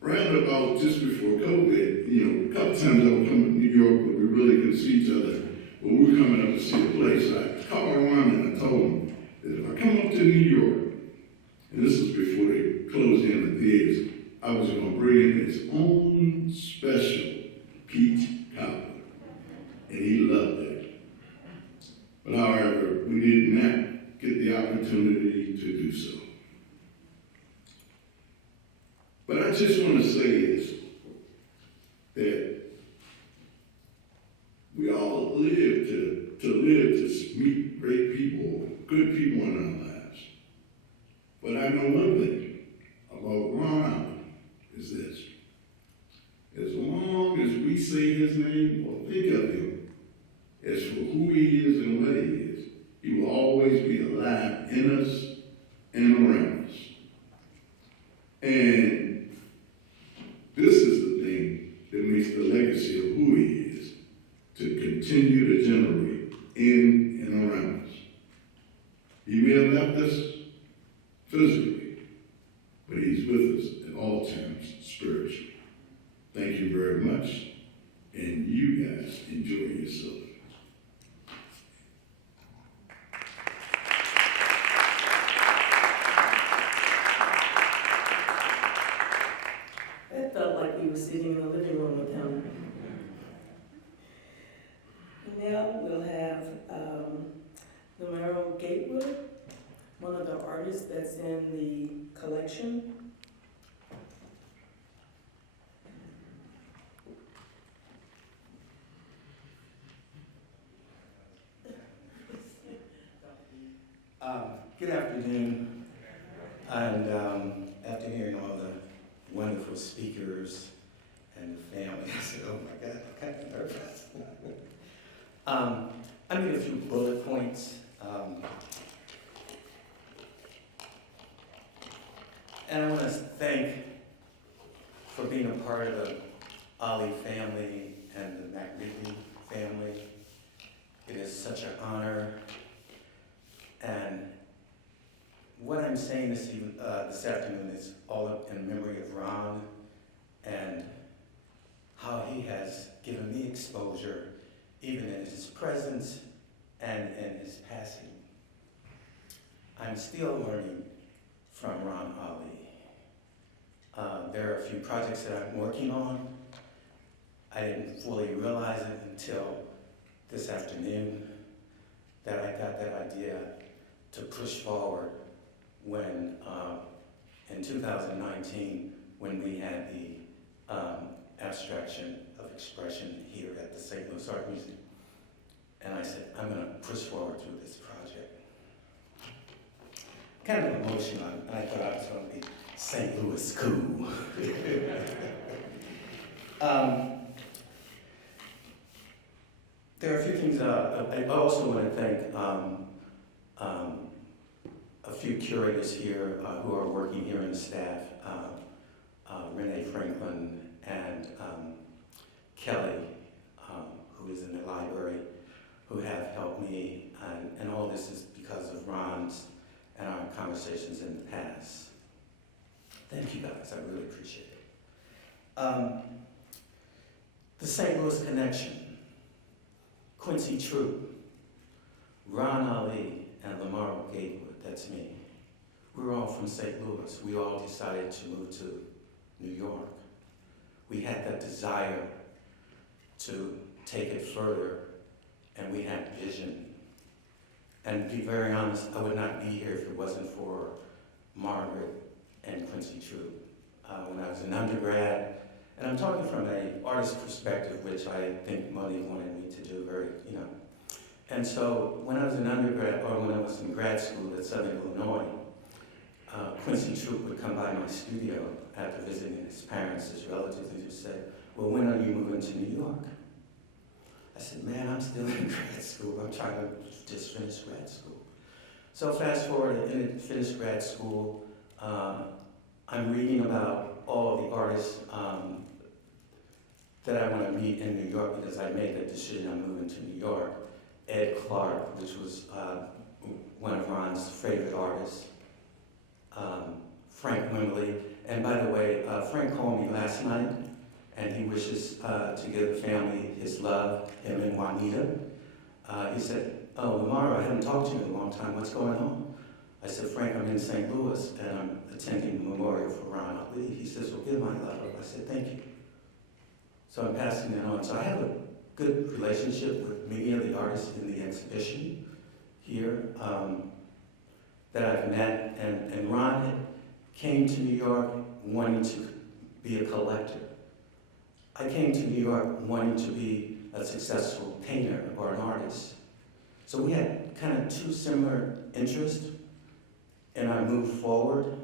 round about just before COVID, you know, a couple times I would come to New York where we really couldn't see each other. But we were coming up to see a place. So I called Ron and I told him that if I come up to New York, and this was before they closed in the theaters, I was going to bring in his own special peach cobbler. And he loved that. But however, we did not get the opportunity to do so. But I just want to say this, that we all live to meet great people, good people in our lives. But I know one thing about Ronald is this. As long as we say his name or think of him as for who he is and what he is, he will always be alive in us and around us. And this is the thing that makes the legacy of who he is to continue to generate in and around us. He may have left us physically, but he's with us at all times spiritually. Thank you very much, and you guys enjoy yourself. It felt like we were sitting in the living room with him. Now we'll have Lamero Gatewood, one of the artists that's in the collection. Good afternoon, and after hearing all the wonderful speakers and the family, I said, oh my God, I'm kind of nervous. I made a few bullet points. And I want to thank for being a part of the Ollie family and the Mcribley family. I'm saying this afternoon is all in memory of Ron and how he has given me exposure, even in his presence and in his passing. I'm still learning from Ron Ollie. There are a few projects that I'm working on. I didn't fully realize it until this afternoon that I got that idea to push forward when, in 2019, when we had the abstraction of expression here at the St. Louis Art Museum. And I said, I'm going to push forward through this project. Kind of emotional. I thought I was going to be St. Louis cool. There are a few things. I also want to thank a few curators here who are working here in the staff, Renee Franklin and Kelly, who is in the library, who have helped me, and all this is because of Ron's and our conversations in the past. Thank you guys, I really appreciate it. The St. Louis connection, Quincy Troop, Ron Ollie, and Lamar Gatewood, that's me. We're all from St. Louis. We all decided to move to New York. We had that desire to take it further, and we had vision. And to be very honest, I would not be here if it wasn't for Margaret and Quincy Troop. When I was an undergrad, and I'm talking from an artist perspective, which I think Monique wanted me to do very, And so when I was an undergrad, or when I was in grad school at Southern Illinois, Quincy Troop would come by my studio after visiting his parents, his relatives, and he would say, well, when are you moving to New York? I said, man, I'm still in grad school. I'm trying to just finish grad school. So fast forward, I finished grad school. I'm reading about all the artists that I want to meet in New York because I made that decision I'm moving to New York. Ed Clark, which was one of Ron's favorite artists. Frank Wembley. And by the way, Frank called me last night and he wishes to give the family his love, him and Juanita. He said, oh, Lamar, I haven't talked to you in a long time. What's going on? I said, Frank, I'm in St. Louis and I'm attending the memorial for Ron Ollie. He says, well, give my love. I said, thank you. So I'm passing it on. So I have a good relationship with many of the artists in the exhibition here that I've met. And Ron came to New York wanting to be a collector. I came to New York wanting to be a successful painter or an artist. So we had kind of two similar interests, and I moved forward.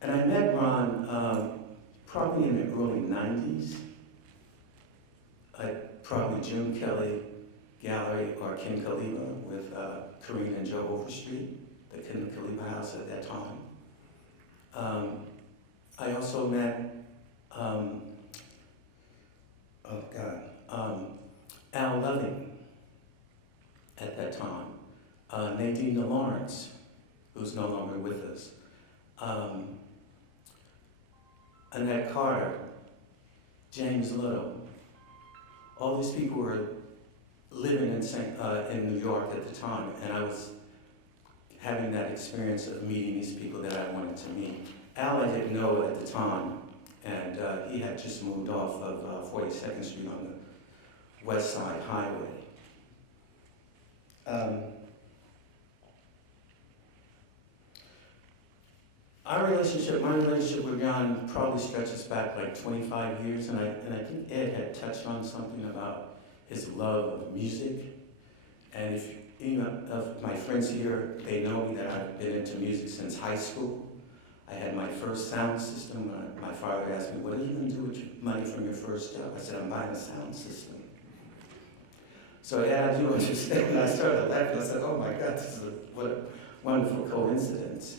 And I met Ron probably in the early 90s at probably June Kelly Gallery or Ken Kaliba with Karine and Joe Overstreet, the Ken Kaliba house at that time. I also met, Al Loving at that time, Nadine Lawrence, who's no longer with us, Annette Carter, James Little. All these people were living in New York at the time, and I was having that experience of meeting these people that I wanted to meet. Al I didn't know at the time, and he had just moved off of 42nd Street on the West Side Highway. My relationship with Ron probably stretches back like 25 years, and I think Ed had touched on something about his love of music. And if any of my friends here, they know me that I've been into music since high school. I had my first sound system. My father asked me, what are you going to do with your money from your first job? I said, I'm buying a sound system. So yeah, I do understand. And I started laughing. I said, oh my God, what a wonderful coincidence.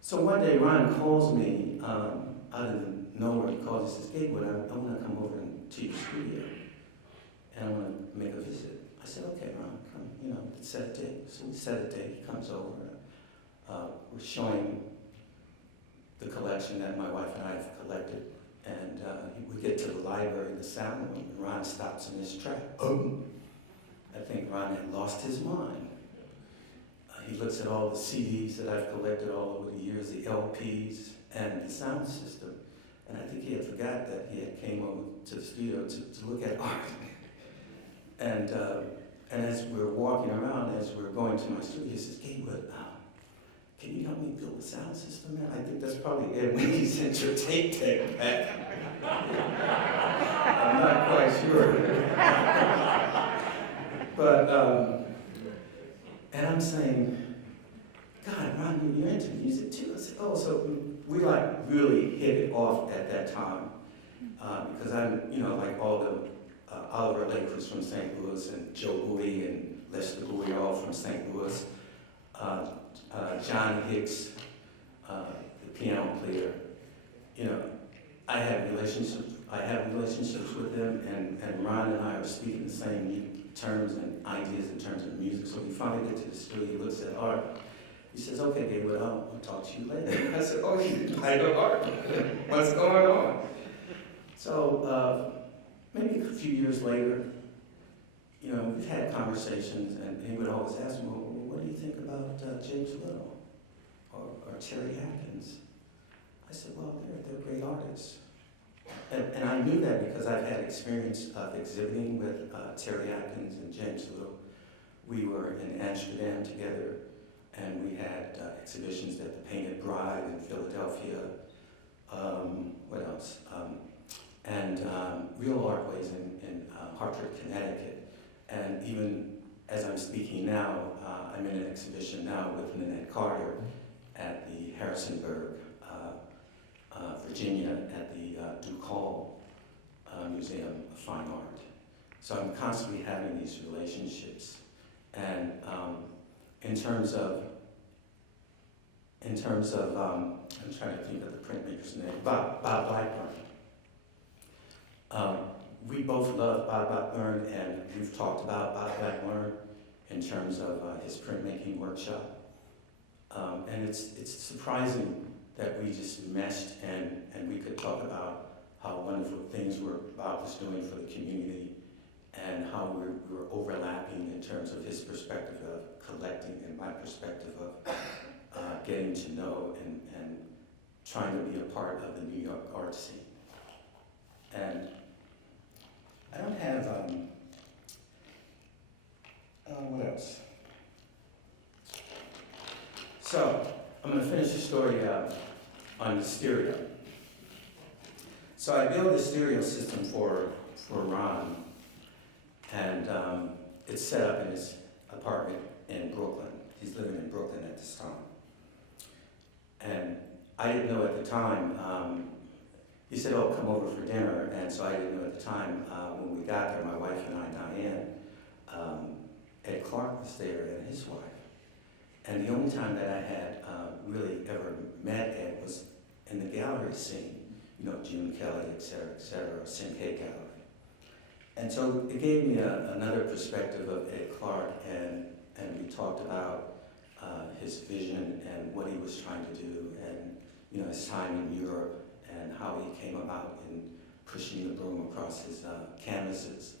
So one day Ron calls me out of nowhere. He calls and says, Gatewood, I want to come over to your studio and I want to make a visit. I said, okay, Ron, come, set a date. So we set a date. He comes over. was showing the collection that my wife and I have collected. And we get to the library, the sound room, and Ron stops in his track. Oh, I think Ron had lost his mind. He looks at all the CDs that I've collected all over the years, the LPs, and the sound system. And I think he had forgot that he had came over to the studio to look at art. And as we were walking around, as we were going to my studio, he says, Gatewood, can you help me build a sound system, man? I think that's probably it when he sent your tape deck back. I'm not quite sure. But, and I'm saying, God, Ron, you're into music too. I said, oh, so we like really hit it off at that time. Because I'm, like all the Oliver Lakers from St. Louis and Joe Bowie and Lester Bowie all from St. Louis. John Hicks, the piano player. I have relationships with them, and Ron and I are speaking the same terms and ideas in terms of music. So we finally get to the studio, he looks at art. He says, okay, Gabriel, I'll talk to you later. I said, oh, you didn't buy the art. What's going on? So maybe a few years later, we've had conversations, and he would always ask me, well, what do you think about James Little or Terry Atkins? I said, well, they're great artists. And I knew that because I've had experience of exhibiting with Terry Atkins and James Little. We were in Amsterdam together, and we had exhibitions at the Painted Bride in Philadelphia. What else? And Real Artways in Hartford, Connecticut. And even as I'm speaking now, I'm in an exhibition now with Nanette Carter at the Harrisonburg, Virginia, at the Duke Hall Museum of Fine Art. So I'm constantly having these relationships. And in terms of, I'm trying to think of the printmaker's name, Bob Blackburn. We both love Bob Blackburn, and we've talked about Bob Blackburn in terms of his printmaking workshop. And it's surprising that we just meshed and we could talk about how wonderful things Bob was doing for the community and how we were overlapping in terms of his perspective of collecting and my perspective of getting to know and trying to be a part of the New York art scene. And I don't have, what else? So, I'm going to finish the story on the stereo. So I built a stereo system for Ron, and it's set up in his apartment in Brooklyn. He's living in Brooklyn at this time. And I didn't know at the time, he said, oh, come over for dinner, and so I didn't know at the time, when we got there, my wife and I, Diane, Ed Clark was there and his wife. And the only time that I had really ever met Ed was in the gallery scene, June Kelly, et cetera, Cinquay Gallery. And so it gave me another perspective of Ed Clark, and we talked about his vision and what he was trying to do, and his time in Europe, and how he came about in pushing the broom across his canvases.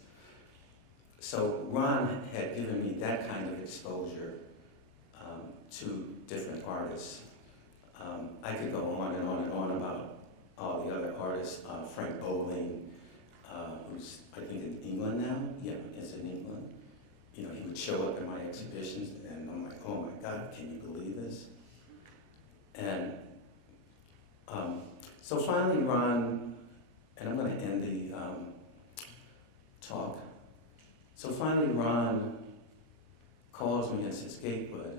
So Ron had given me that kind of exposure to different artists. I could go on and on and on about all the other artists. Frank Bowling, who's I think in England now. Yeah, is in England. He would show up in my exhibitions, and I'm like, oh my God, can you believe this? And so finally, Ron, and I'm going to end the talk. So finally, Ron calls me and says, Gatewood,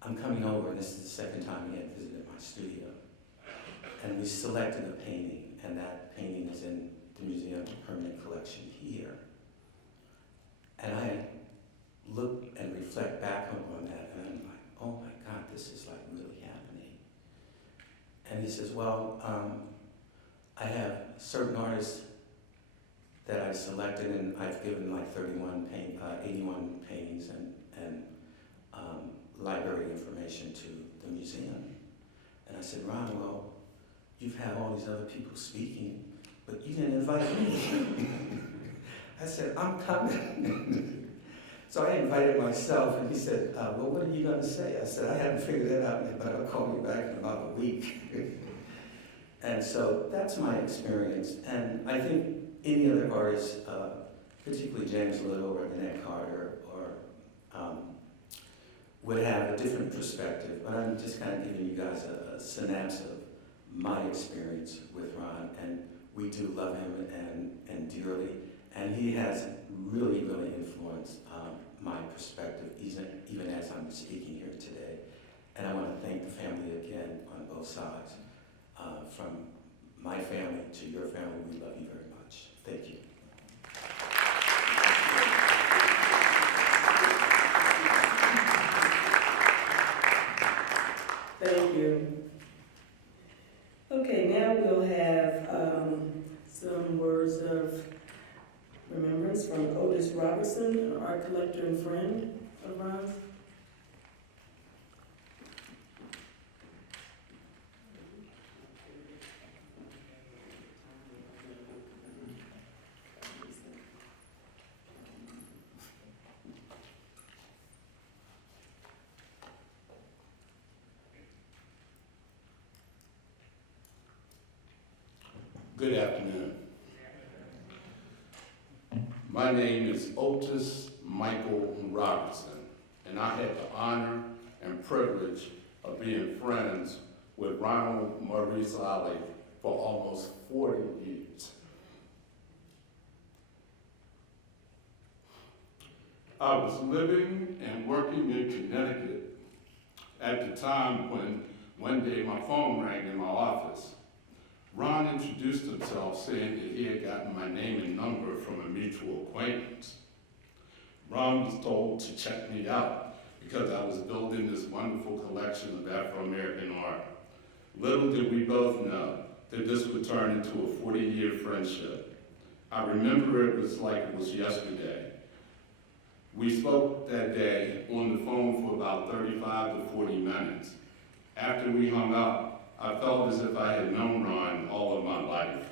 I'm coming over, and this is the second time he had visited my studio. And we selected a painting, and that painting is in the Museum Permanent Collection here. And I look and reflect back on that, and I'm like, oh my God, this is like really happening. And he says, well, I have certain artists that I selected, and I've given like 81 paintings, and library information to the museum. And I said, Ron, well, you've had all these other people speaking, but you didn't invite me. I said, I'm coming. So I invited myself, and he said, well, what are you going to say? I said, I haven't figured that out yet, but I'll call you back in about a week. And so that's my experience. And I think any other artist, particularly James Little or Annette Carter, would have a different perspective. But I'm just kind of giving you guys a synapse of my experience with Ron. And we do love him and dearly. And he has really, really influenced my perspective, even as I'm speaking here today. And I want to thank the family again on both sides. From my family to your family, we love you very much. Thank you. Thank you. Okay, now we'll have some words of remembrance from Otis Robertson, an art collector and friend of Ron's. Good afternoon. My name is Otis Michael Robertson, and I had the honor and privilege of being friends with Ronald Maurice Ollie for almost 40 years. I was living and working in Connecticut at the time when one day my phone rang in my office. Ron introduced himself saying that he had gotten my name and number from a mutual acquaintance. Ron was told to check me out because I was building this wonderful collection of Afro-American art. Little did we both know that this would turn into a 40-year friendship. I remember it was like it was yesterday. We spoke that day on the phone for about 35 to 40 minutes. After we hung up, I felt as if I had known Ron all of my life.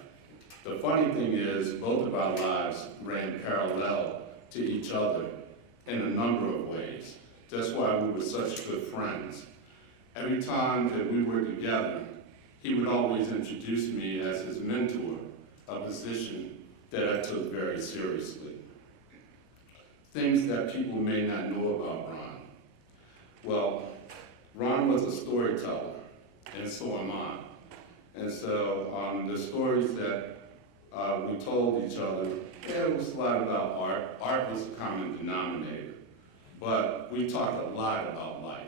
The funny thing is, both of our lives ran parallel to each other in a number of ways. That's why we were such good friends. Every time that we were together, he would always introduce me as his mentor, a position that I took very seriously. Things that people may not know about Ron. Well, Ron was a storyteller, and so am I. And so the stories that we told each other, it was a lot about art. Art was a common denominator, but we talked a lot about life.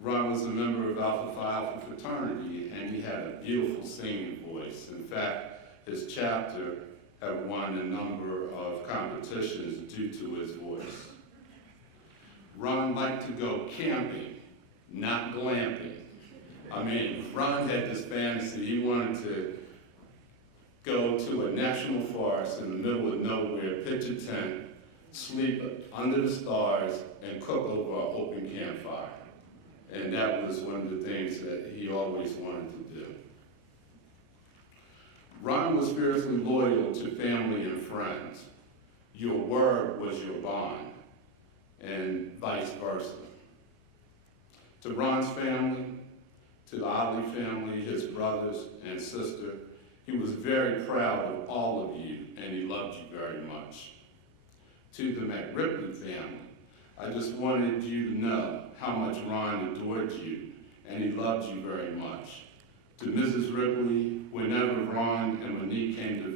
Ron was a member of Alpha Phi Alpha fraternity, and he had a beautiful singing voice. In fact, his chapter have won a number of competitions due to his voice. Ron liked to go camping, not glamping. I mean, Ron had this fantasy. He wanted to go to a national forest in the middle of nowhere, pitch a tent, sleep under the stars, and cook over an open campfire. And that was one of the things that he always wanted to do. Ron was fiercely loyal to family and friends. Your word was your bond, and vice versa. To Ron's family, to the Ollie family, his brothers and sister, he was very proud of all of you, and he loved you very much. To the Mcribley family, I just wanted you to know how much Ron adored you, and he loved you very much. To Mrs. Ripley, whenever Ron and Monique came to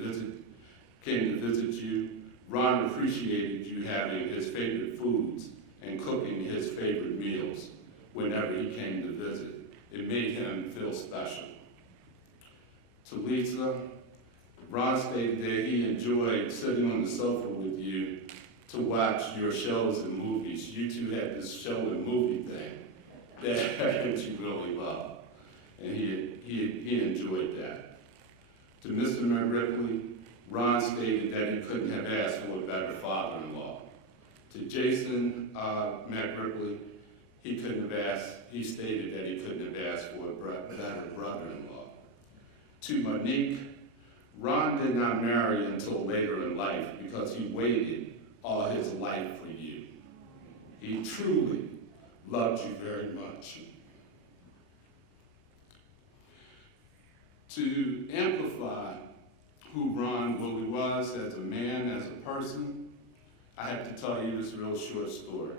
visit you, Ron appreciated you having his favorite foods and cooking his favorite meals whenever he came to visit. It made him feel special. To Lisa, Ron stated that he enjoyed sitting on the sofa with you to watch your shows and movies. You two had this show and movie thing that you really loved, and he enjoyed that. To Mr. Mcribley, Ron stated that he couldn't have asked for a better father-in-law. To Jason Mcribley, he stated that he couldn't have asked for a better brother-in-law. To Monique, Ron did not marry until later in life because he waited all his life for you. He truly loved you very much. To amplify who Ron really was as a man, as a person, I have to tell you this real short story.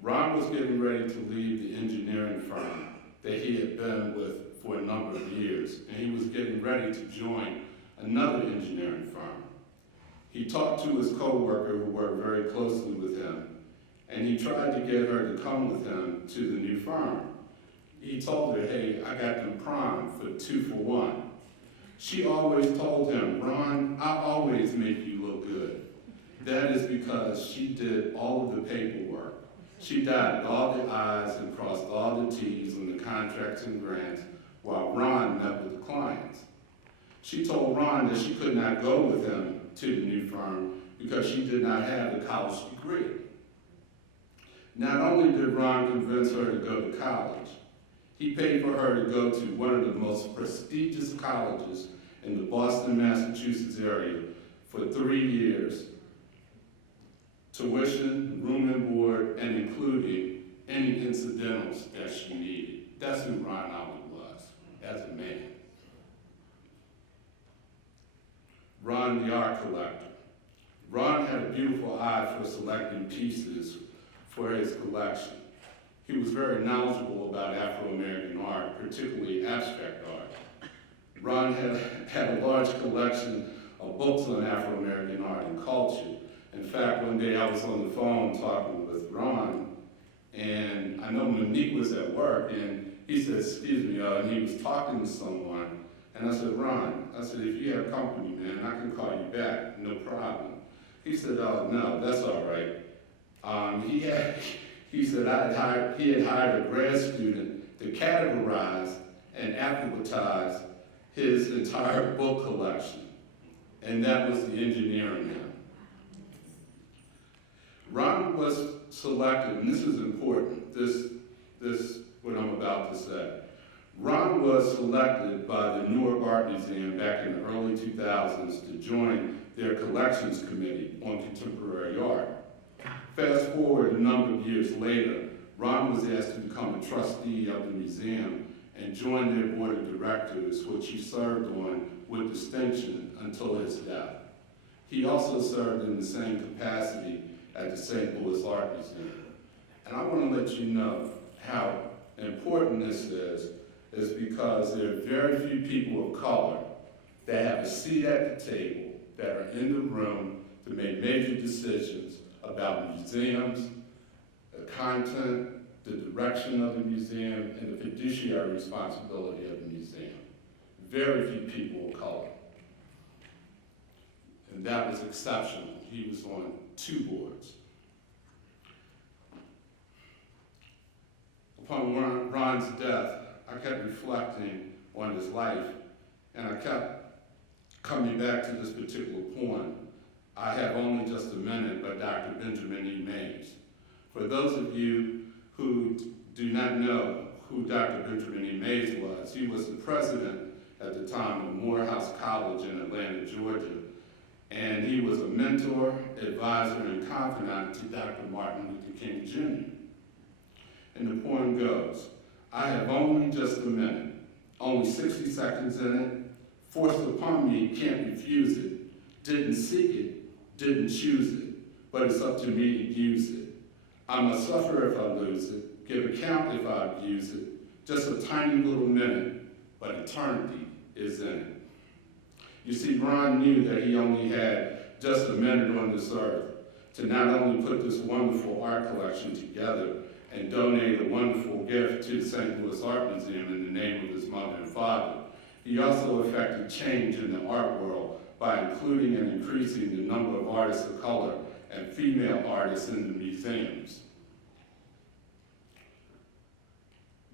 Ron was getting ready to leave the engineering firm that he had been with for a number of years, and he was getting ready to join another engineering firm. He talked to his coworker who worked very closely with him, and he tried to get her to come with him to the new firm. He told her, hey, I got them primed for 2 for 1. She always told him, Ron, I always make you look good. That is because she did all of the paperwork. She dotted all the I's and crossed all the T's on the contracts and grants while Ron met with the clients. She told Ron that she could not go with him to the new firm because she did not have the college degree. Not only did Ron convince her to go to college, he paid for her to go to one of the most prestigious colleges in the Boston, Massachusetts area for 3 years. Tuition, room and board, and including any incidentals that she needed. That's who Ron Ollie was as a man. Ron, the art collector. Ron had a beautiful eye for selecting pieces for his collection. He was very knowledgeable about Afro-American art, particularly abstract art. Ron had a large collection of books on Afro-American art and culture. In fact, one day I was on the phone talking with Ron, and I know Monique was at work, and he said, excuse me, and he was talking to someone, and I said, Ron, I said, if you have company, man, I can call you back, no problem. He said, oh, no, that's all right. He said he had hired a grad student to categorize and alphabetize his entire book collection, and that was the engineering him. Ron was selected, and this is important, this what I'm about to say. Ron was selected by the Newark Art Museum back in the early 2000s to join their collections committee on contemporary art. Fast forward a number of years later, Ron was asked to become a trustee of the museum and join their board of directors, which he served on with distinction until his death. He also served in the same capacity at the St. Louis Art Museum. And I want to let you know how important this is because there are very few people of color that have a seat at the table, that are in the room to make major decisions about museums, the content, the direction of the museum, and the fiduciary responsibility of the museum. Very few people of color. And that was exceptional. He was on 2 boards. Upon Ron's death, I kept reflecting on his life, and I kept coming back to this particular poem, I Have Only Just a Minute by Dr. Benjamin E. Mays. For those of you who do not know who Dr. Benjamin E. Mays was, he was the president at the time of Morehouse College in Atlanta, Georgia, and he was a mentor, advisor, and confidant to Dr. Martin Luther King Jr. And the poem goes, I have only just a minute, only 60 seconds in it, forced upon me, can't refuse it, didn't seek it, didn't choose it, but it's up to me to use it. I must suffer if I lose it, give account if I abuse it, just a tiny little minute, but eternity is in it. You see, Ron knew that he only had just a minute on this earth to not only put this wonderful art collection together and donate a wonderful gift to the St. Louis Art Museum in the name of his mother and father, he also effected change in the art world by including and increasing the number of artists of color and female artists in the museums.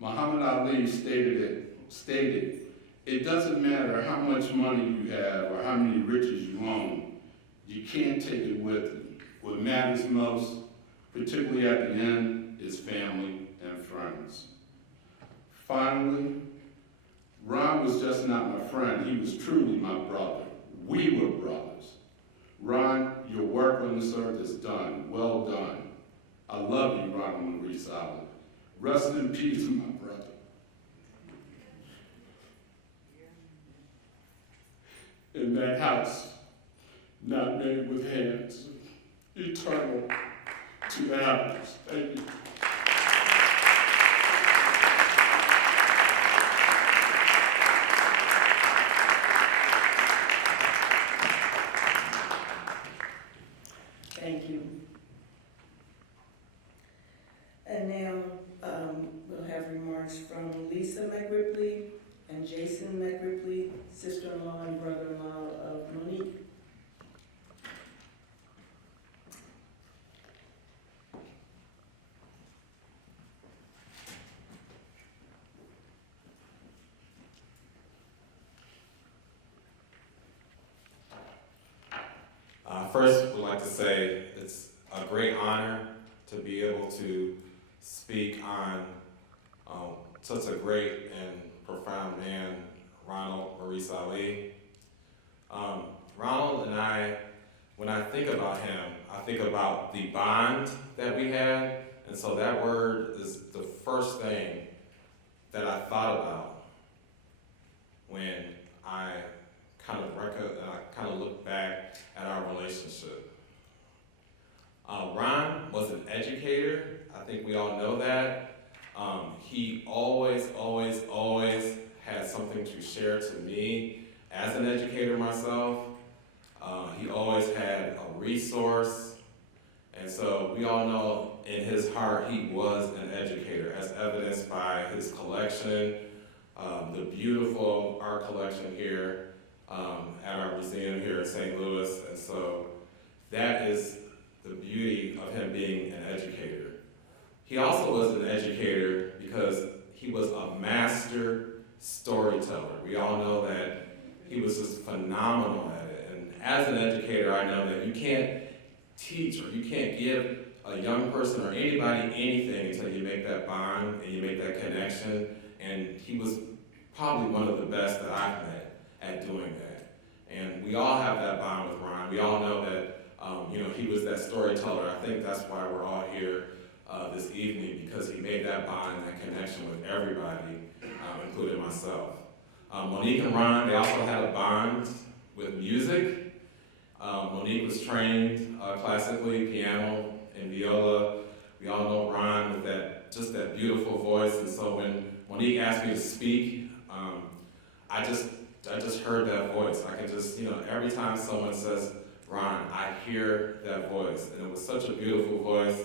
Muhammad Ali stated, it doesn't matter how much money you have or how many riches you own, you can't take it with you. What matters most particularly at the end, is family and friends. Finally, Ron was just not my friend, he was truly my brother. We were brothers. Ron, your work on this earth is done, well done. I love you, Ronald Maurice Ollie. Rest in peace, my brother. In that house, not made with hands, eternal to the heavens. Thank you. Thank you. And now we'll have remarks from Lisa Mcribley and Jason Mcribley, sister-in-law and brother-in-law of Monique. First, we'd like to say it's a great honor to be able to speak on such a great and profound man, Ronald Maurice Ollie. Ronald and I, when I think about him, I think about the bond that we had, and so that word is the first thing that I thought about when I kind of look back at our relationship. Ron was an educator. I think we all know that. He always had something to share to me as an educator myself. He always had a resource. And so we all know in his heart he was an educator, as evidenced by his collection, the beautiful art collection here at our museum here in St. Louis. And so that is the beauty of him being an educator. He also was an educator because he was a master storyteller. We all know that he was just phenomenal at it. And as an educator, I know that you can't teach or you can't give a young person or anybody anything until you make that bond and you make that connection. And he was probably one of the best that I've met at doing that. And we all have that bond with Ron. We all know that he was that storyteller. I think that's why we're all here this evening, because he made that bond and that connection with everybody, including myself. Monique and Ron, they also had a bond with music. Monique was trained classically, piano and viola. We all know Ron with that beautiful voice, and so when Monique asked me to speak, I just heard that voice. I can just, every time someone says Ron, I hear that voice, and it was such a beautiful voice.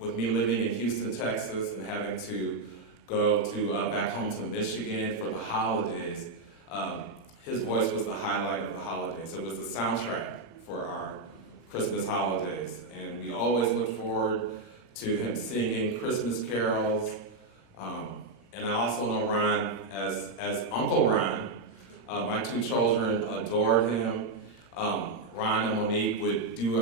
With me living in Houston, Texas, and having to go to back home to Michigan for the holidays, his voice was the highlight of the holidays. It was the soundtrack for our Christmas holidays, and we always look forward to him singing Christmas carols. And I also know Ron as Uncle Ron. My two children adored him. Ron and Monique would do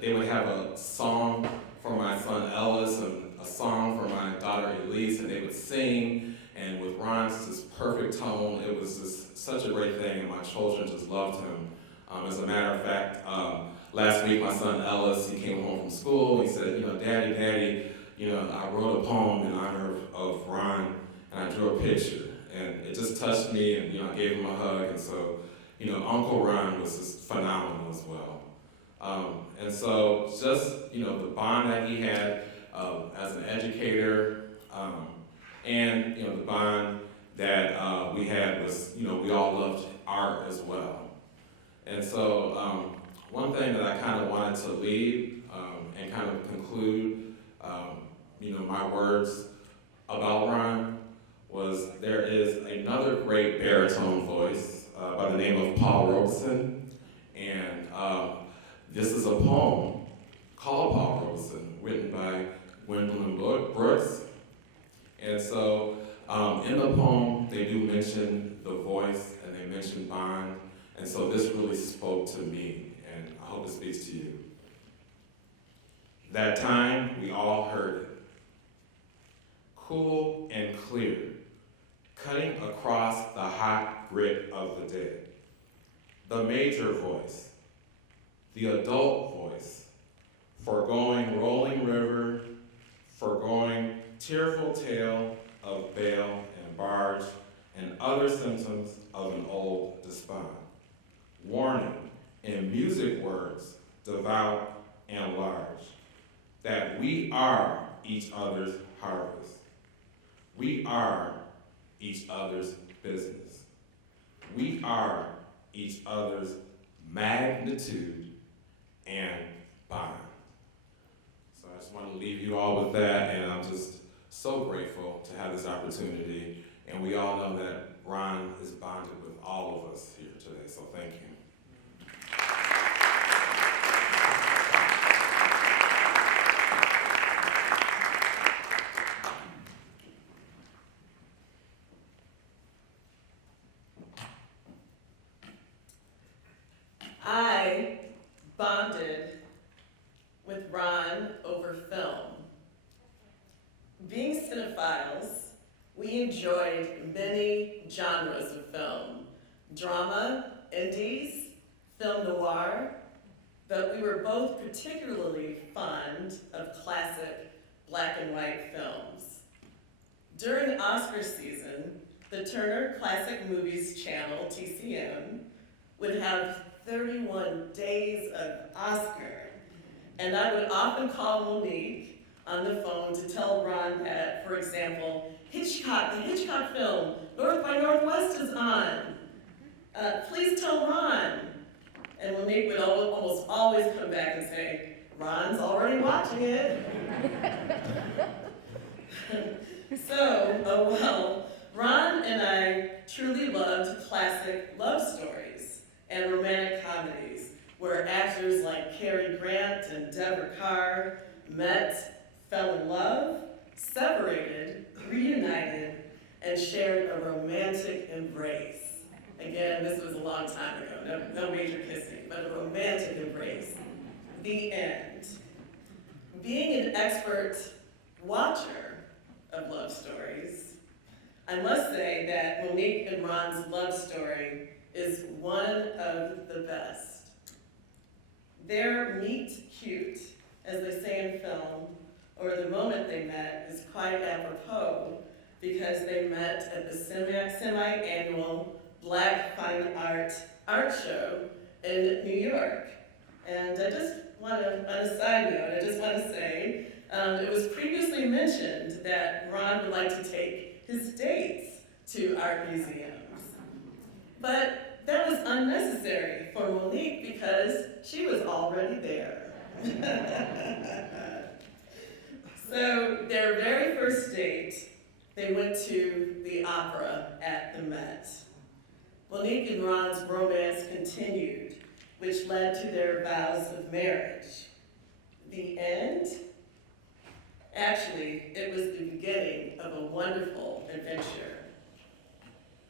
they would have a song for my son Ellis and a song for my daughter Elise, and they would sing, and with Ron's just perfect tone, it was just such a great thing, and my children just loved him. As a matter of fact, last week my son Ellis, he came home from school, he said, Daddy, I wrote a poem in honor of Ron, and I drew a picture, and it just touched me, and I gave him a hug, and so, Uncle Ron was just phenomenal as well. And so just, the bond that he had as an educator, and, the bond that we had was, we all loved art as well. And so one thing that I kind of wanted to leave and kind of conclude, my words about Ron was there is another great baritone voice by the name of Paul Robeson, and this is a poem called Paul Robeson, written by Gwendolyn Brooks. And so in the poem, they do mention the voice and they mention bond, and so this really spoke to me, and I hope it speaks to you. That time, we all heard it. Cool and clear, cutting across the hot grit of the day. The major voice, the adult voice, foregoing rolling river, foregoing tearful tale of bale and barge and other symptoms of an old despond. Warning in music words, devout and large, that we are each other's harvest. We are each other's business. We are each other's magnitude and bond. So I just want to leave you all with that, and I'm just so grateful to have this opportunity. And we all know that Ron is bonded with all of us here today, so thank you. I bonded with Ron over film. Being cinephiles, we enjoyed many genres of film: drama, indies, film noir, but we were both particularly fond of classic black and white films. During Oscar season, the Turner Classic Movies channel, TCM, would have 31 days of Oscar, and I would often call Monique on the phone to tell Ron that, for example, the Hitchcock film, North by Northwest is on. Please tell Ron. And Monique would almost always come back and say, Ron's already watching it. So, Ron and I truly loved classic love stories and romantic comedies where actors like Cary Grant and Deborah Carr met, fell in love, separated, reunited, and shared a romantic embrace. Again, this was a long time ago, no major kissing, but a romantic embrace. The end. Being an expert watcher of love stories, I must say that Monique and Ron's love story is one of the best. Their meet cute, as they say in film, or the moment they met, is quite apropos because they met at the semi-annual Black Fine Art Show in New York. And I just want to, on a side note, I just want to say, it was previously mentioned that Ron would like to take his dates to art museums. But that was unnecessary for Monique because she was already there. So their very first date, they went to the opera at the Met. Monique and Ron's romance continued, which led to their vows of marriage. The end? Actually, it was the beginning of a wonderful adventure.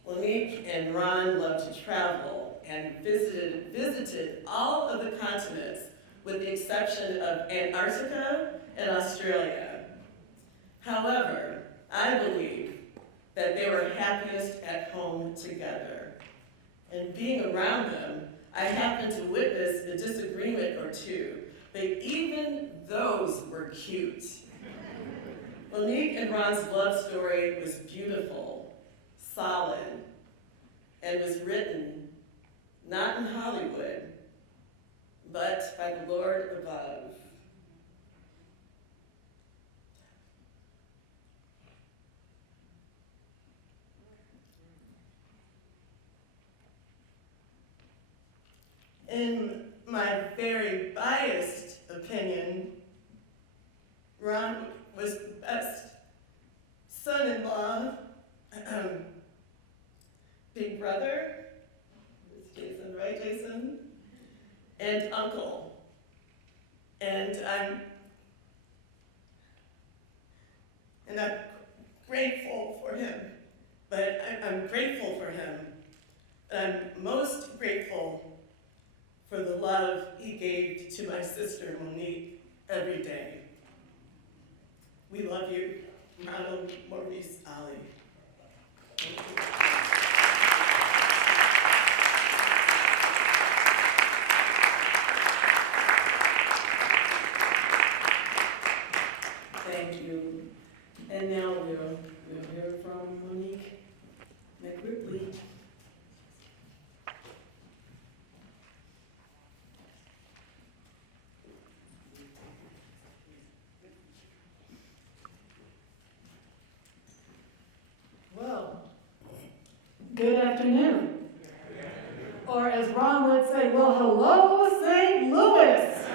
Monique and Ron loved to travel and visited all of the continents with the exception of Antarctica and Australia. However, I believe that they were happiest at home together. And being around them, I happened to witness a disagreement or two, but even those were cute. Monique and Ron's love story was beautiful, solid, and was written not in Hollywood, but by the Lord above. In my very biased opinion, Ron was the best son-in-law, big brother, it's Jason, right, Jason? And uncle. And I'm grateful for him, but I'm grateful for him. I'm most grateful for the love he gave to my sister, Monique. every day. We love you, Ronald, Maurice, Ollie. Thank you. Thank you. And now we'll hear from Mcribley. Well, good afternoon. Or as Ron would say, well, hello, St. Louis.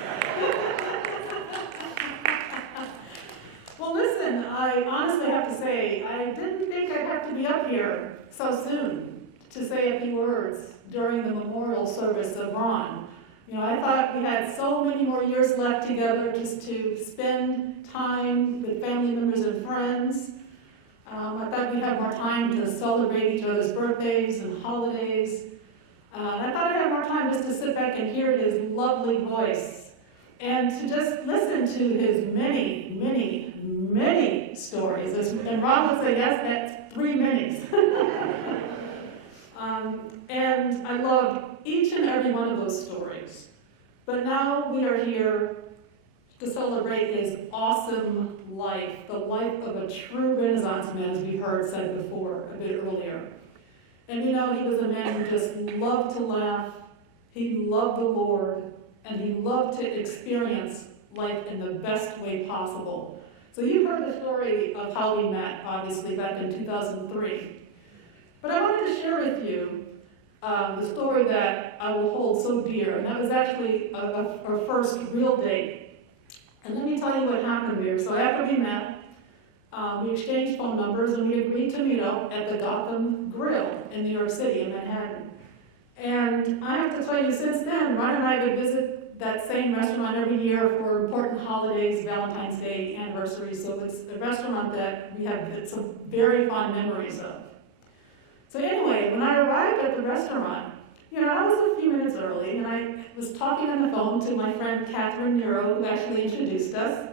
Well, listen, I honestly have to say, I didn't think I'd have to be up here so soon to say a few words during the memorial service of Ron. You know, I thought we had so many more years left together just to spend time with family members and friends. I thought we'd have more time to celebrate each other's birthdays and holidays. I thought I'd have more time just to sit back and hear his lovely voice and to just listen to his many, many, many stories. And Ron would say, yes, that's 3 minis. And I loved each and every one of those stories. But now we are here to celebrate his awesome life, the life of a true Renaissance man, as we heard said before a bit earlier. And you know, he was a man who just loved to laugh, he loved the Lord, and he loved to experience life in the best way possible. So you've heard the story of how we met, obviously, back in 2003. But I wanted to share with you the story that I will hold so dear, and that was actually our first real date. And let me tell you what happened here. So after we met, we exchanged phone numbers and we agreed to meet up at the Gotham Grill in New York City, in Manhattan. And I have to tell you, since then, Ron and I would visit that same restaurant every year for important holidays, Valentine's Day, anniversaries. So it's a restaurant that we have some very fond memories of. So anyway, when I arrived at the restaurant, you know, I was a few minutes early, and I was talking on the phone to my friend Catherine Nero, who actually introduced us.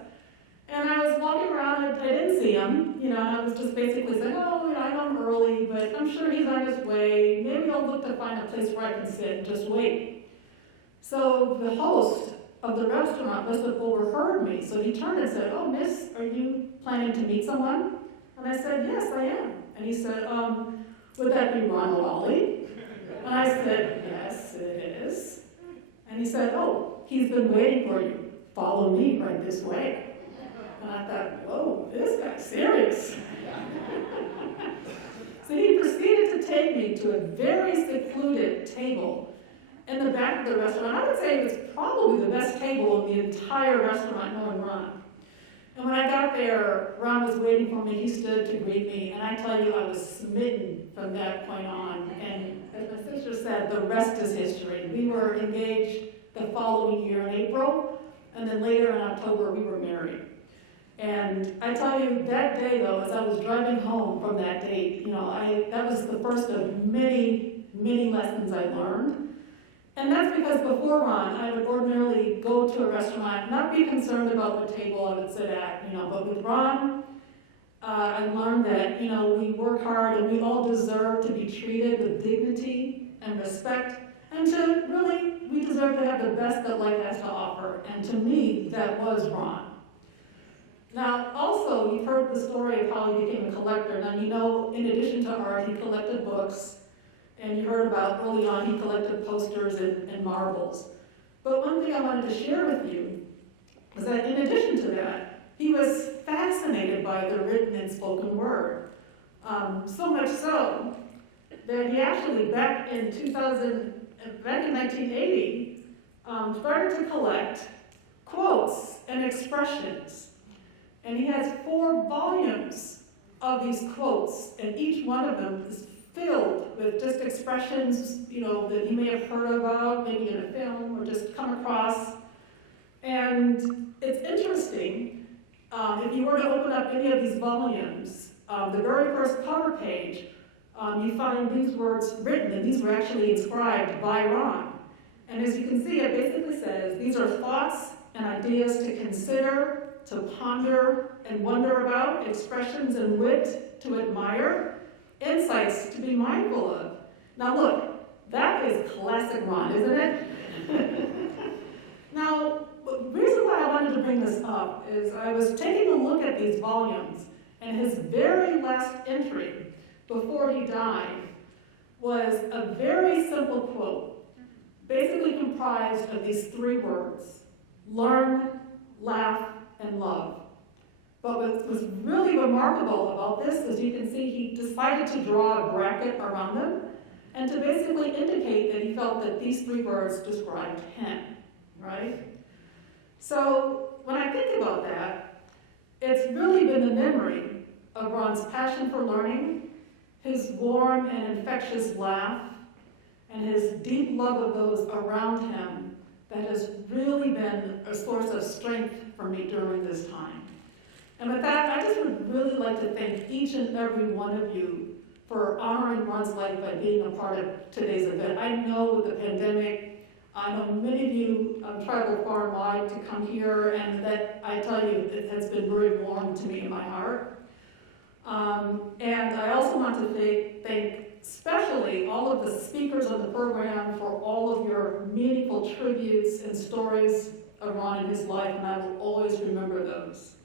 And I was walking around, and I didn't see him, you know, and I was just basically saying, oh, you know, I know I'm early, but I'm sure he's on his way. Maybe I'll look to find a place where I can sit and just wait. So the host of the restaurant must have overheard me, so he turned and said, oh, miss, are you planning to meet someone? And I said, yes, I am. And he said, would that be Ronald Ollie? And I said, yes, it is. And he said, oh, he's been waiting for you. Follow me right this way. And I thought, whoa, this guy's serious. So he proceeded to take me to a very secluded table in the back of the restaurant. I would say it was probably the best table in the entire restaurant, knowing Ron. And when I got there, Ron was waiting for me. He stood to greet me. And I tell you, I was smitten from that point on. And as my sister said, the rest is history. We were engaged the following year in April. And then later in October, we were married. And I tell you, that day, though, as I was driving home from that date, you know, that was the first of many, many lessons I learned. And that's because before Ron, I would ordinarily go to a restaurant, not be concerned about what table I would sit at, you know, but with Ron, I learned that, you know, we work hard and we all deserve to be treated with dignity and respect, and to really, we deserve to have the best that life has to offer. And to me, that was Ron. Now, also, you've heard the story of how he became a collector. Now, you know, in addition to art, he collected books. And you heard about early on, he collected posters and marbles. But one thing I wanted to share with you is that in addition to that, he was fascinated by the written and spoken word. So much so that he actually, back in 1980, started to collect quotes and expressions. And he has 4 volumes of these quotes, and each one of them is filled with just expressions, you know, that you may have heard about, maybe in a film, or just come across. And it's interesting, if you were to open up any of these volumes, the very first cover page, you find these words written, and these were actually inscribed by Ron. And as you can see, it basically says, these are thoughts and ideas to consider, to ponder and wonder about, expressions and wit to admire, insights to be mindful of. Now look, that is classic Ron, isn't it? Now, the reason why I wanted to bring this up is I was taking a look at these volumes, and his very last entry before he died was a very simple quote, basically comprised of these three words: learn, laugh, and love. But what was really remarkable about this, as you can see, he decided to draw a bracket around them and to basically indicate that he felt that these three words described him, right? So when I think about that, it's really been the memory of Ron's passion for learning, his warm and infectious laugh, and his deep love of those around him that has really been a source of strength for me during this time. And with that, I just would really like to thank each and every one of you for honoring Ron's life by being a part of today's event. I know with the pandemic, I know many of you traveled far and wide to come here, and that, I tell you, it has been very warm to me in my heart. And I also want to thank especially all of the speakers on the program for all of your meaningful tributes and stories of Ron and his life, and I will always remember those.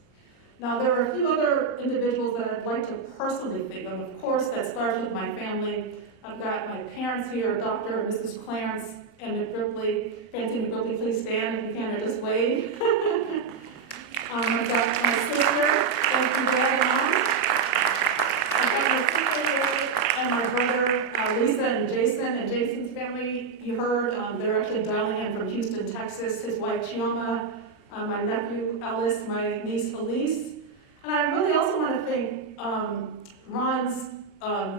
Now, there are a few other individuals that I'd like to personally thank, and of course that starts with my family. I've got my parents here, Dr. and Mrs. Clarence and Mcribley. Fancy Mcribley, please stand if you can, or just wave. I've got my sister, thank you, Dad and Mom. I've got my sister here and my brother, Lisa and Jason's family. You heard, they're actually dialing in from Houston, Texas. His wife, Chioma, my nephew, Alice, my niece, Elise. And I really also want to thank Ron's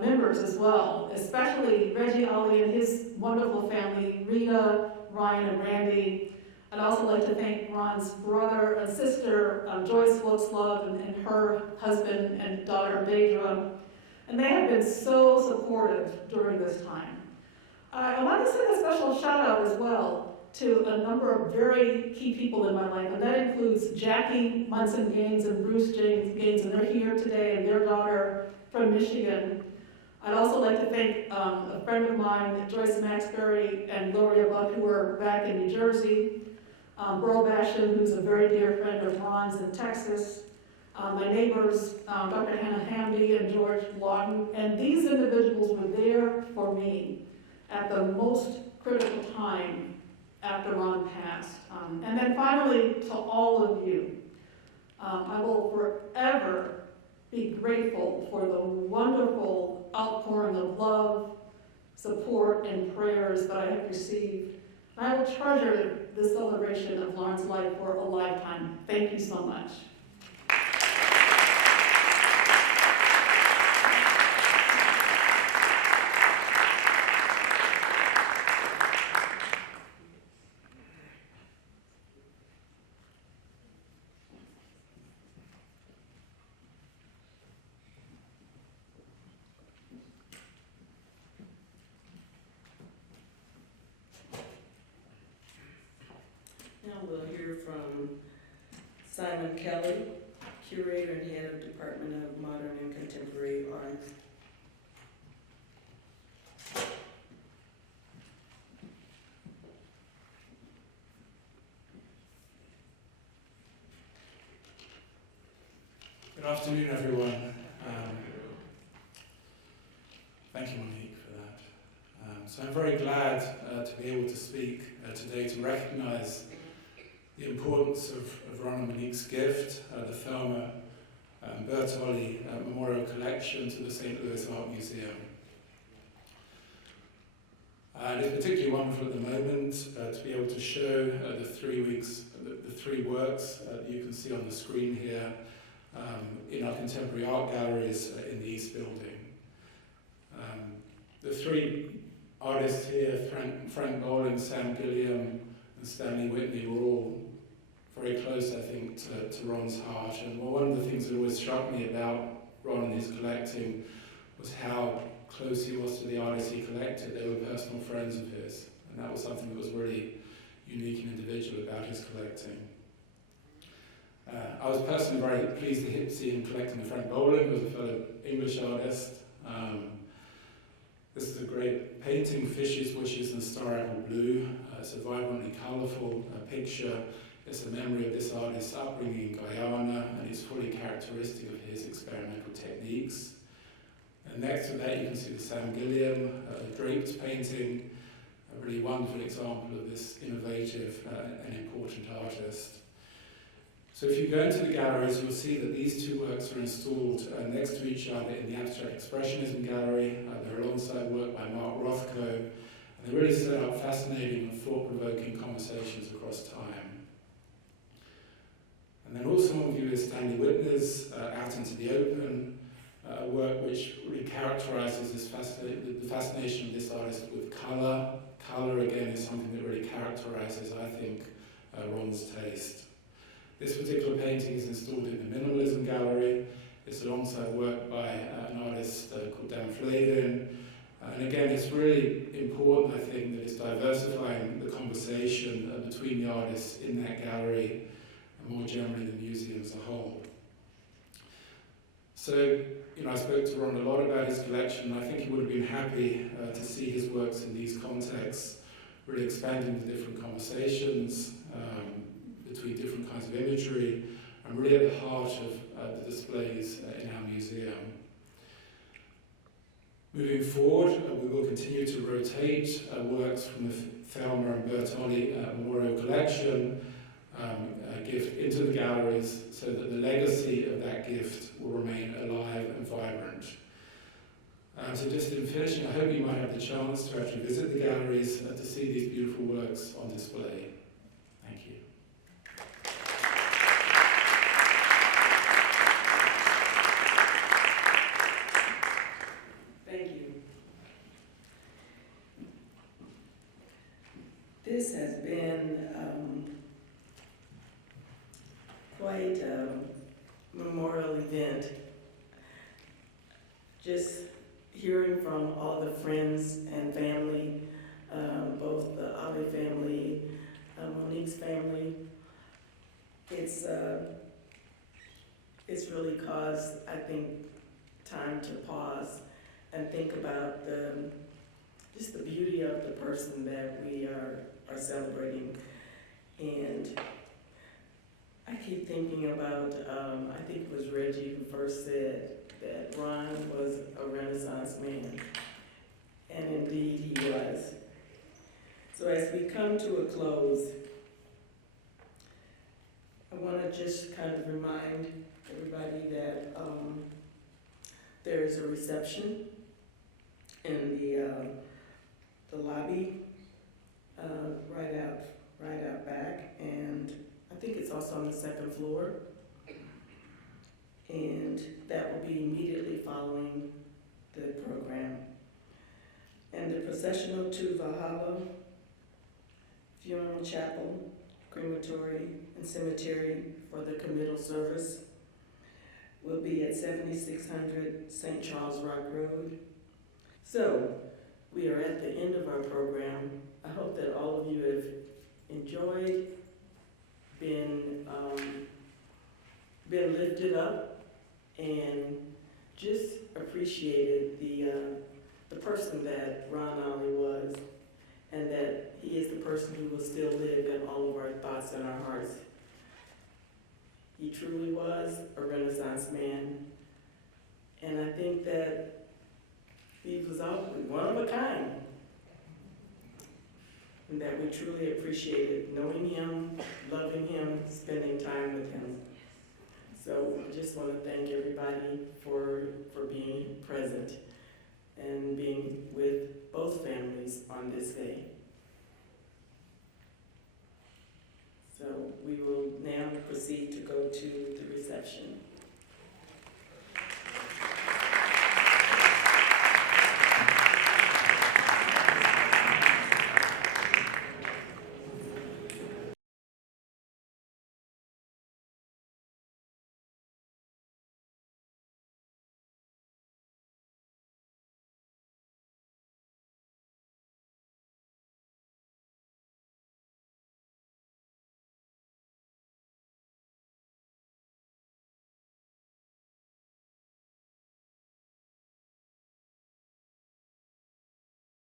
members as well, especially Reggie, Ollie, and his wonderful family, Rita, Ryan, and Randy. I'd also like to thank Ron's brother and sister, Joyce Wilkes-Love, and her husband and daughter, Deidre. And they have been so supportive during this time. I want to send a special shout out as well to a number of very key people in my life, and that includes Jackie Munson Gaines and Bruce Gaines, and they're here today, and their daughter from Michigan. I'd also like to thank a friend of mine, Joyce Maxbury and Gloria Buck, who are back in New Jersey, Burl Basham, who's a very dear friend of Ron's in Texas, my neighbors, Dr. Hannah Hamby and George Lawton, and these individuals were there for me at the most critical time after Ron passed. And then finally, to all of you, I will forever be grateful for the wonderful outpouring of love, support, and prayers that I have received. And I will treasure this celebration of Lauren's life for a lifetime. Thank you so much. We'll hear from Simon Kelly, Curator and Head of Department of Modern and Contemporary Arts. Good afternoon, everyone. Thank you, Monique, for that. So I'm very glad to be able to speak today to recognize the importance of Ron and Monique's gift, the Thelma Bertolli Memorial Collection to the St. Louis Art Museum. And it's particularly wonderful at the moment to be able to show the 3 works that you can see on the screen here in our contemporary art galleries in the East Building. The 3 artists here, Frank Bowling, Sam Gilliam, and Stanley Whitney, were all very close, I think, to Ron's heart. And one of the things that always struck me about Ron and his collecting was how close he was to the artists he collected. They were personal friends of his. And that was something that was really unique and individual about his collecting. I was personally very pleased to see him collecting the Frank Boland, who was a fellow English artist. This is a great painting, Fishes, Wishes and Star Apple Blue. It's a vibrantly colourful picture. It's a memory of this artist's upbringing in Guyana, and it's fully characteristic of his experimental techniques. And next to that you can see the Sam Gilliam draped painting, a really wonderful example of this innovative and important artist. So if you go into the galleries, you'll see that these two works are installed next to each other in the Abstract Expressionism Gallery. They're alongside work by Mark Rothko, and they really set up fascinating and thought-provoking conversations across time. And then also on view is Stanley Whitner's Out into the Open, a work which really characterises the fascination of this artist with colour. Colour, again, is something that really characterises, I think, Ron's taste. This particular painting is installed in the Minimalism Gallery. It's alongside work by an artist called Dan Flavin. And again, it's really important, I think, that it's diversifying the conversation between the artists in that gallery and more generally the museum as a whole. So, I spoke to Ron a lot about his collection, and I think he would have been happy to see his works in these contexts, really expanding the different conversations between different kinds of imagery, and really at the heart of the displays in our museum. Moving forward, we will continue to rotate works from the Thelma and Bertolli Memorial Collection gift into the galleries so that the legacy of that gift will remain alive and vibrant. So just in finishing, I hope you might have the chance to actually visit the galleries to see these beautiful works on display. Thank you. Thank you. This has been quite a memorial event. Just hearing from all the friends and family, both the Ollie family, Monique's family, it's really caused, I think, time to pause and think about just the beauty of the person that we are celebrating. And I keep thinking about, I think it was Reggie who first said that Ron was a Renaissance man, and indeed he was. So as we come to a close, I want to just kind of remind everybody that there is a reception in the lobby right out back, and I think it's also on the second floor. And that will be immediately following the program. And the processional to Valhalla, funeral chapel, crematory, and cemetery for the committal service will be at 7600 St. Charles Rock Road. So, we are at the end of our program. I hope that all of you have enjoyed, been lifted up, and just appreciated the person that Ron Ollie was, and that he is the person who will still live in all of our thoughts and our hearts. He truly was a Renaissance man, and I think that he was one of a kind, and that we truly appreciated knowing him, loving him, spending time with him. So I just want to thank everybody for being present and being with both families on this day. So we will now proceed to go to the reception.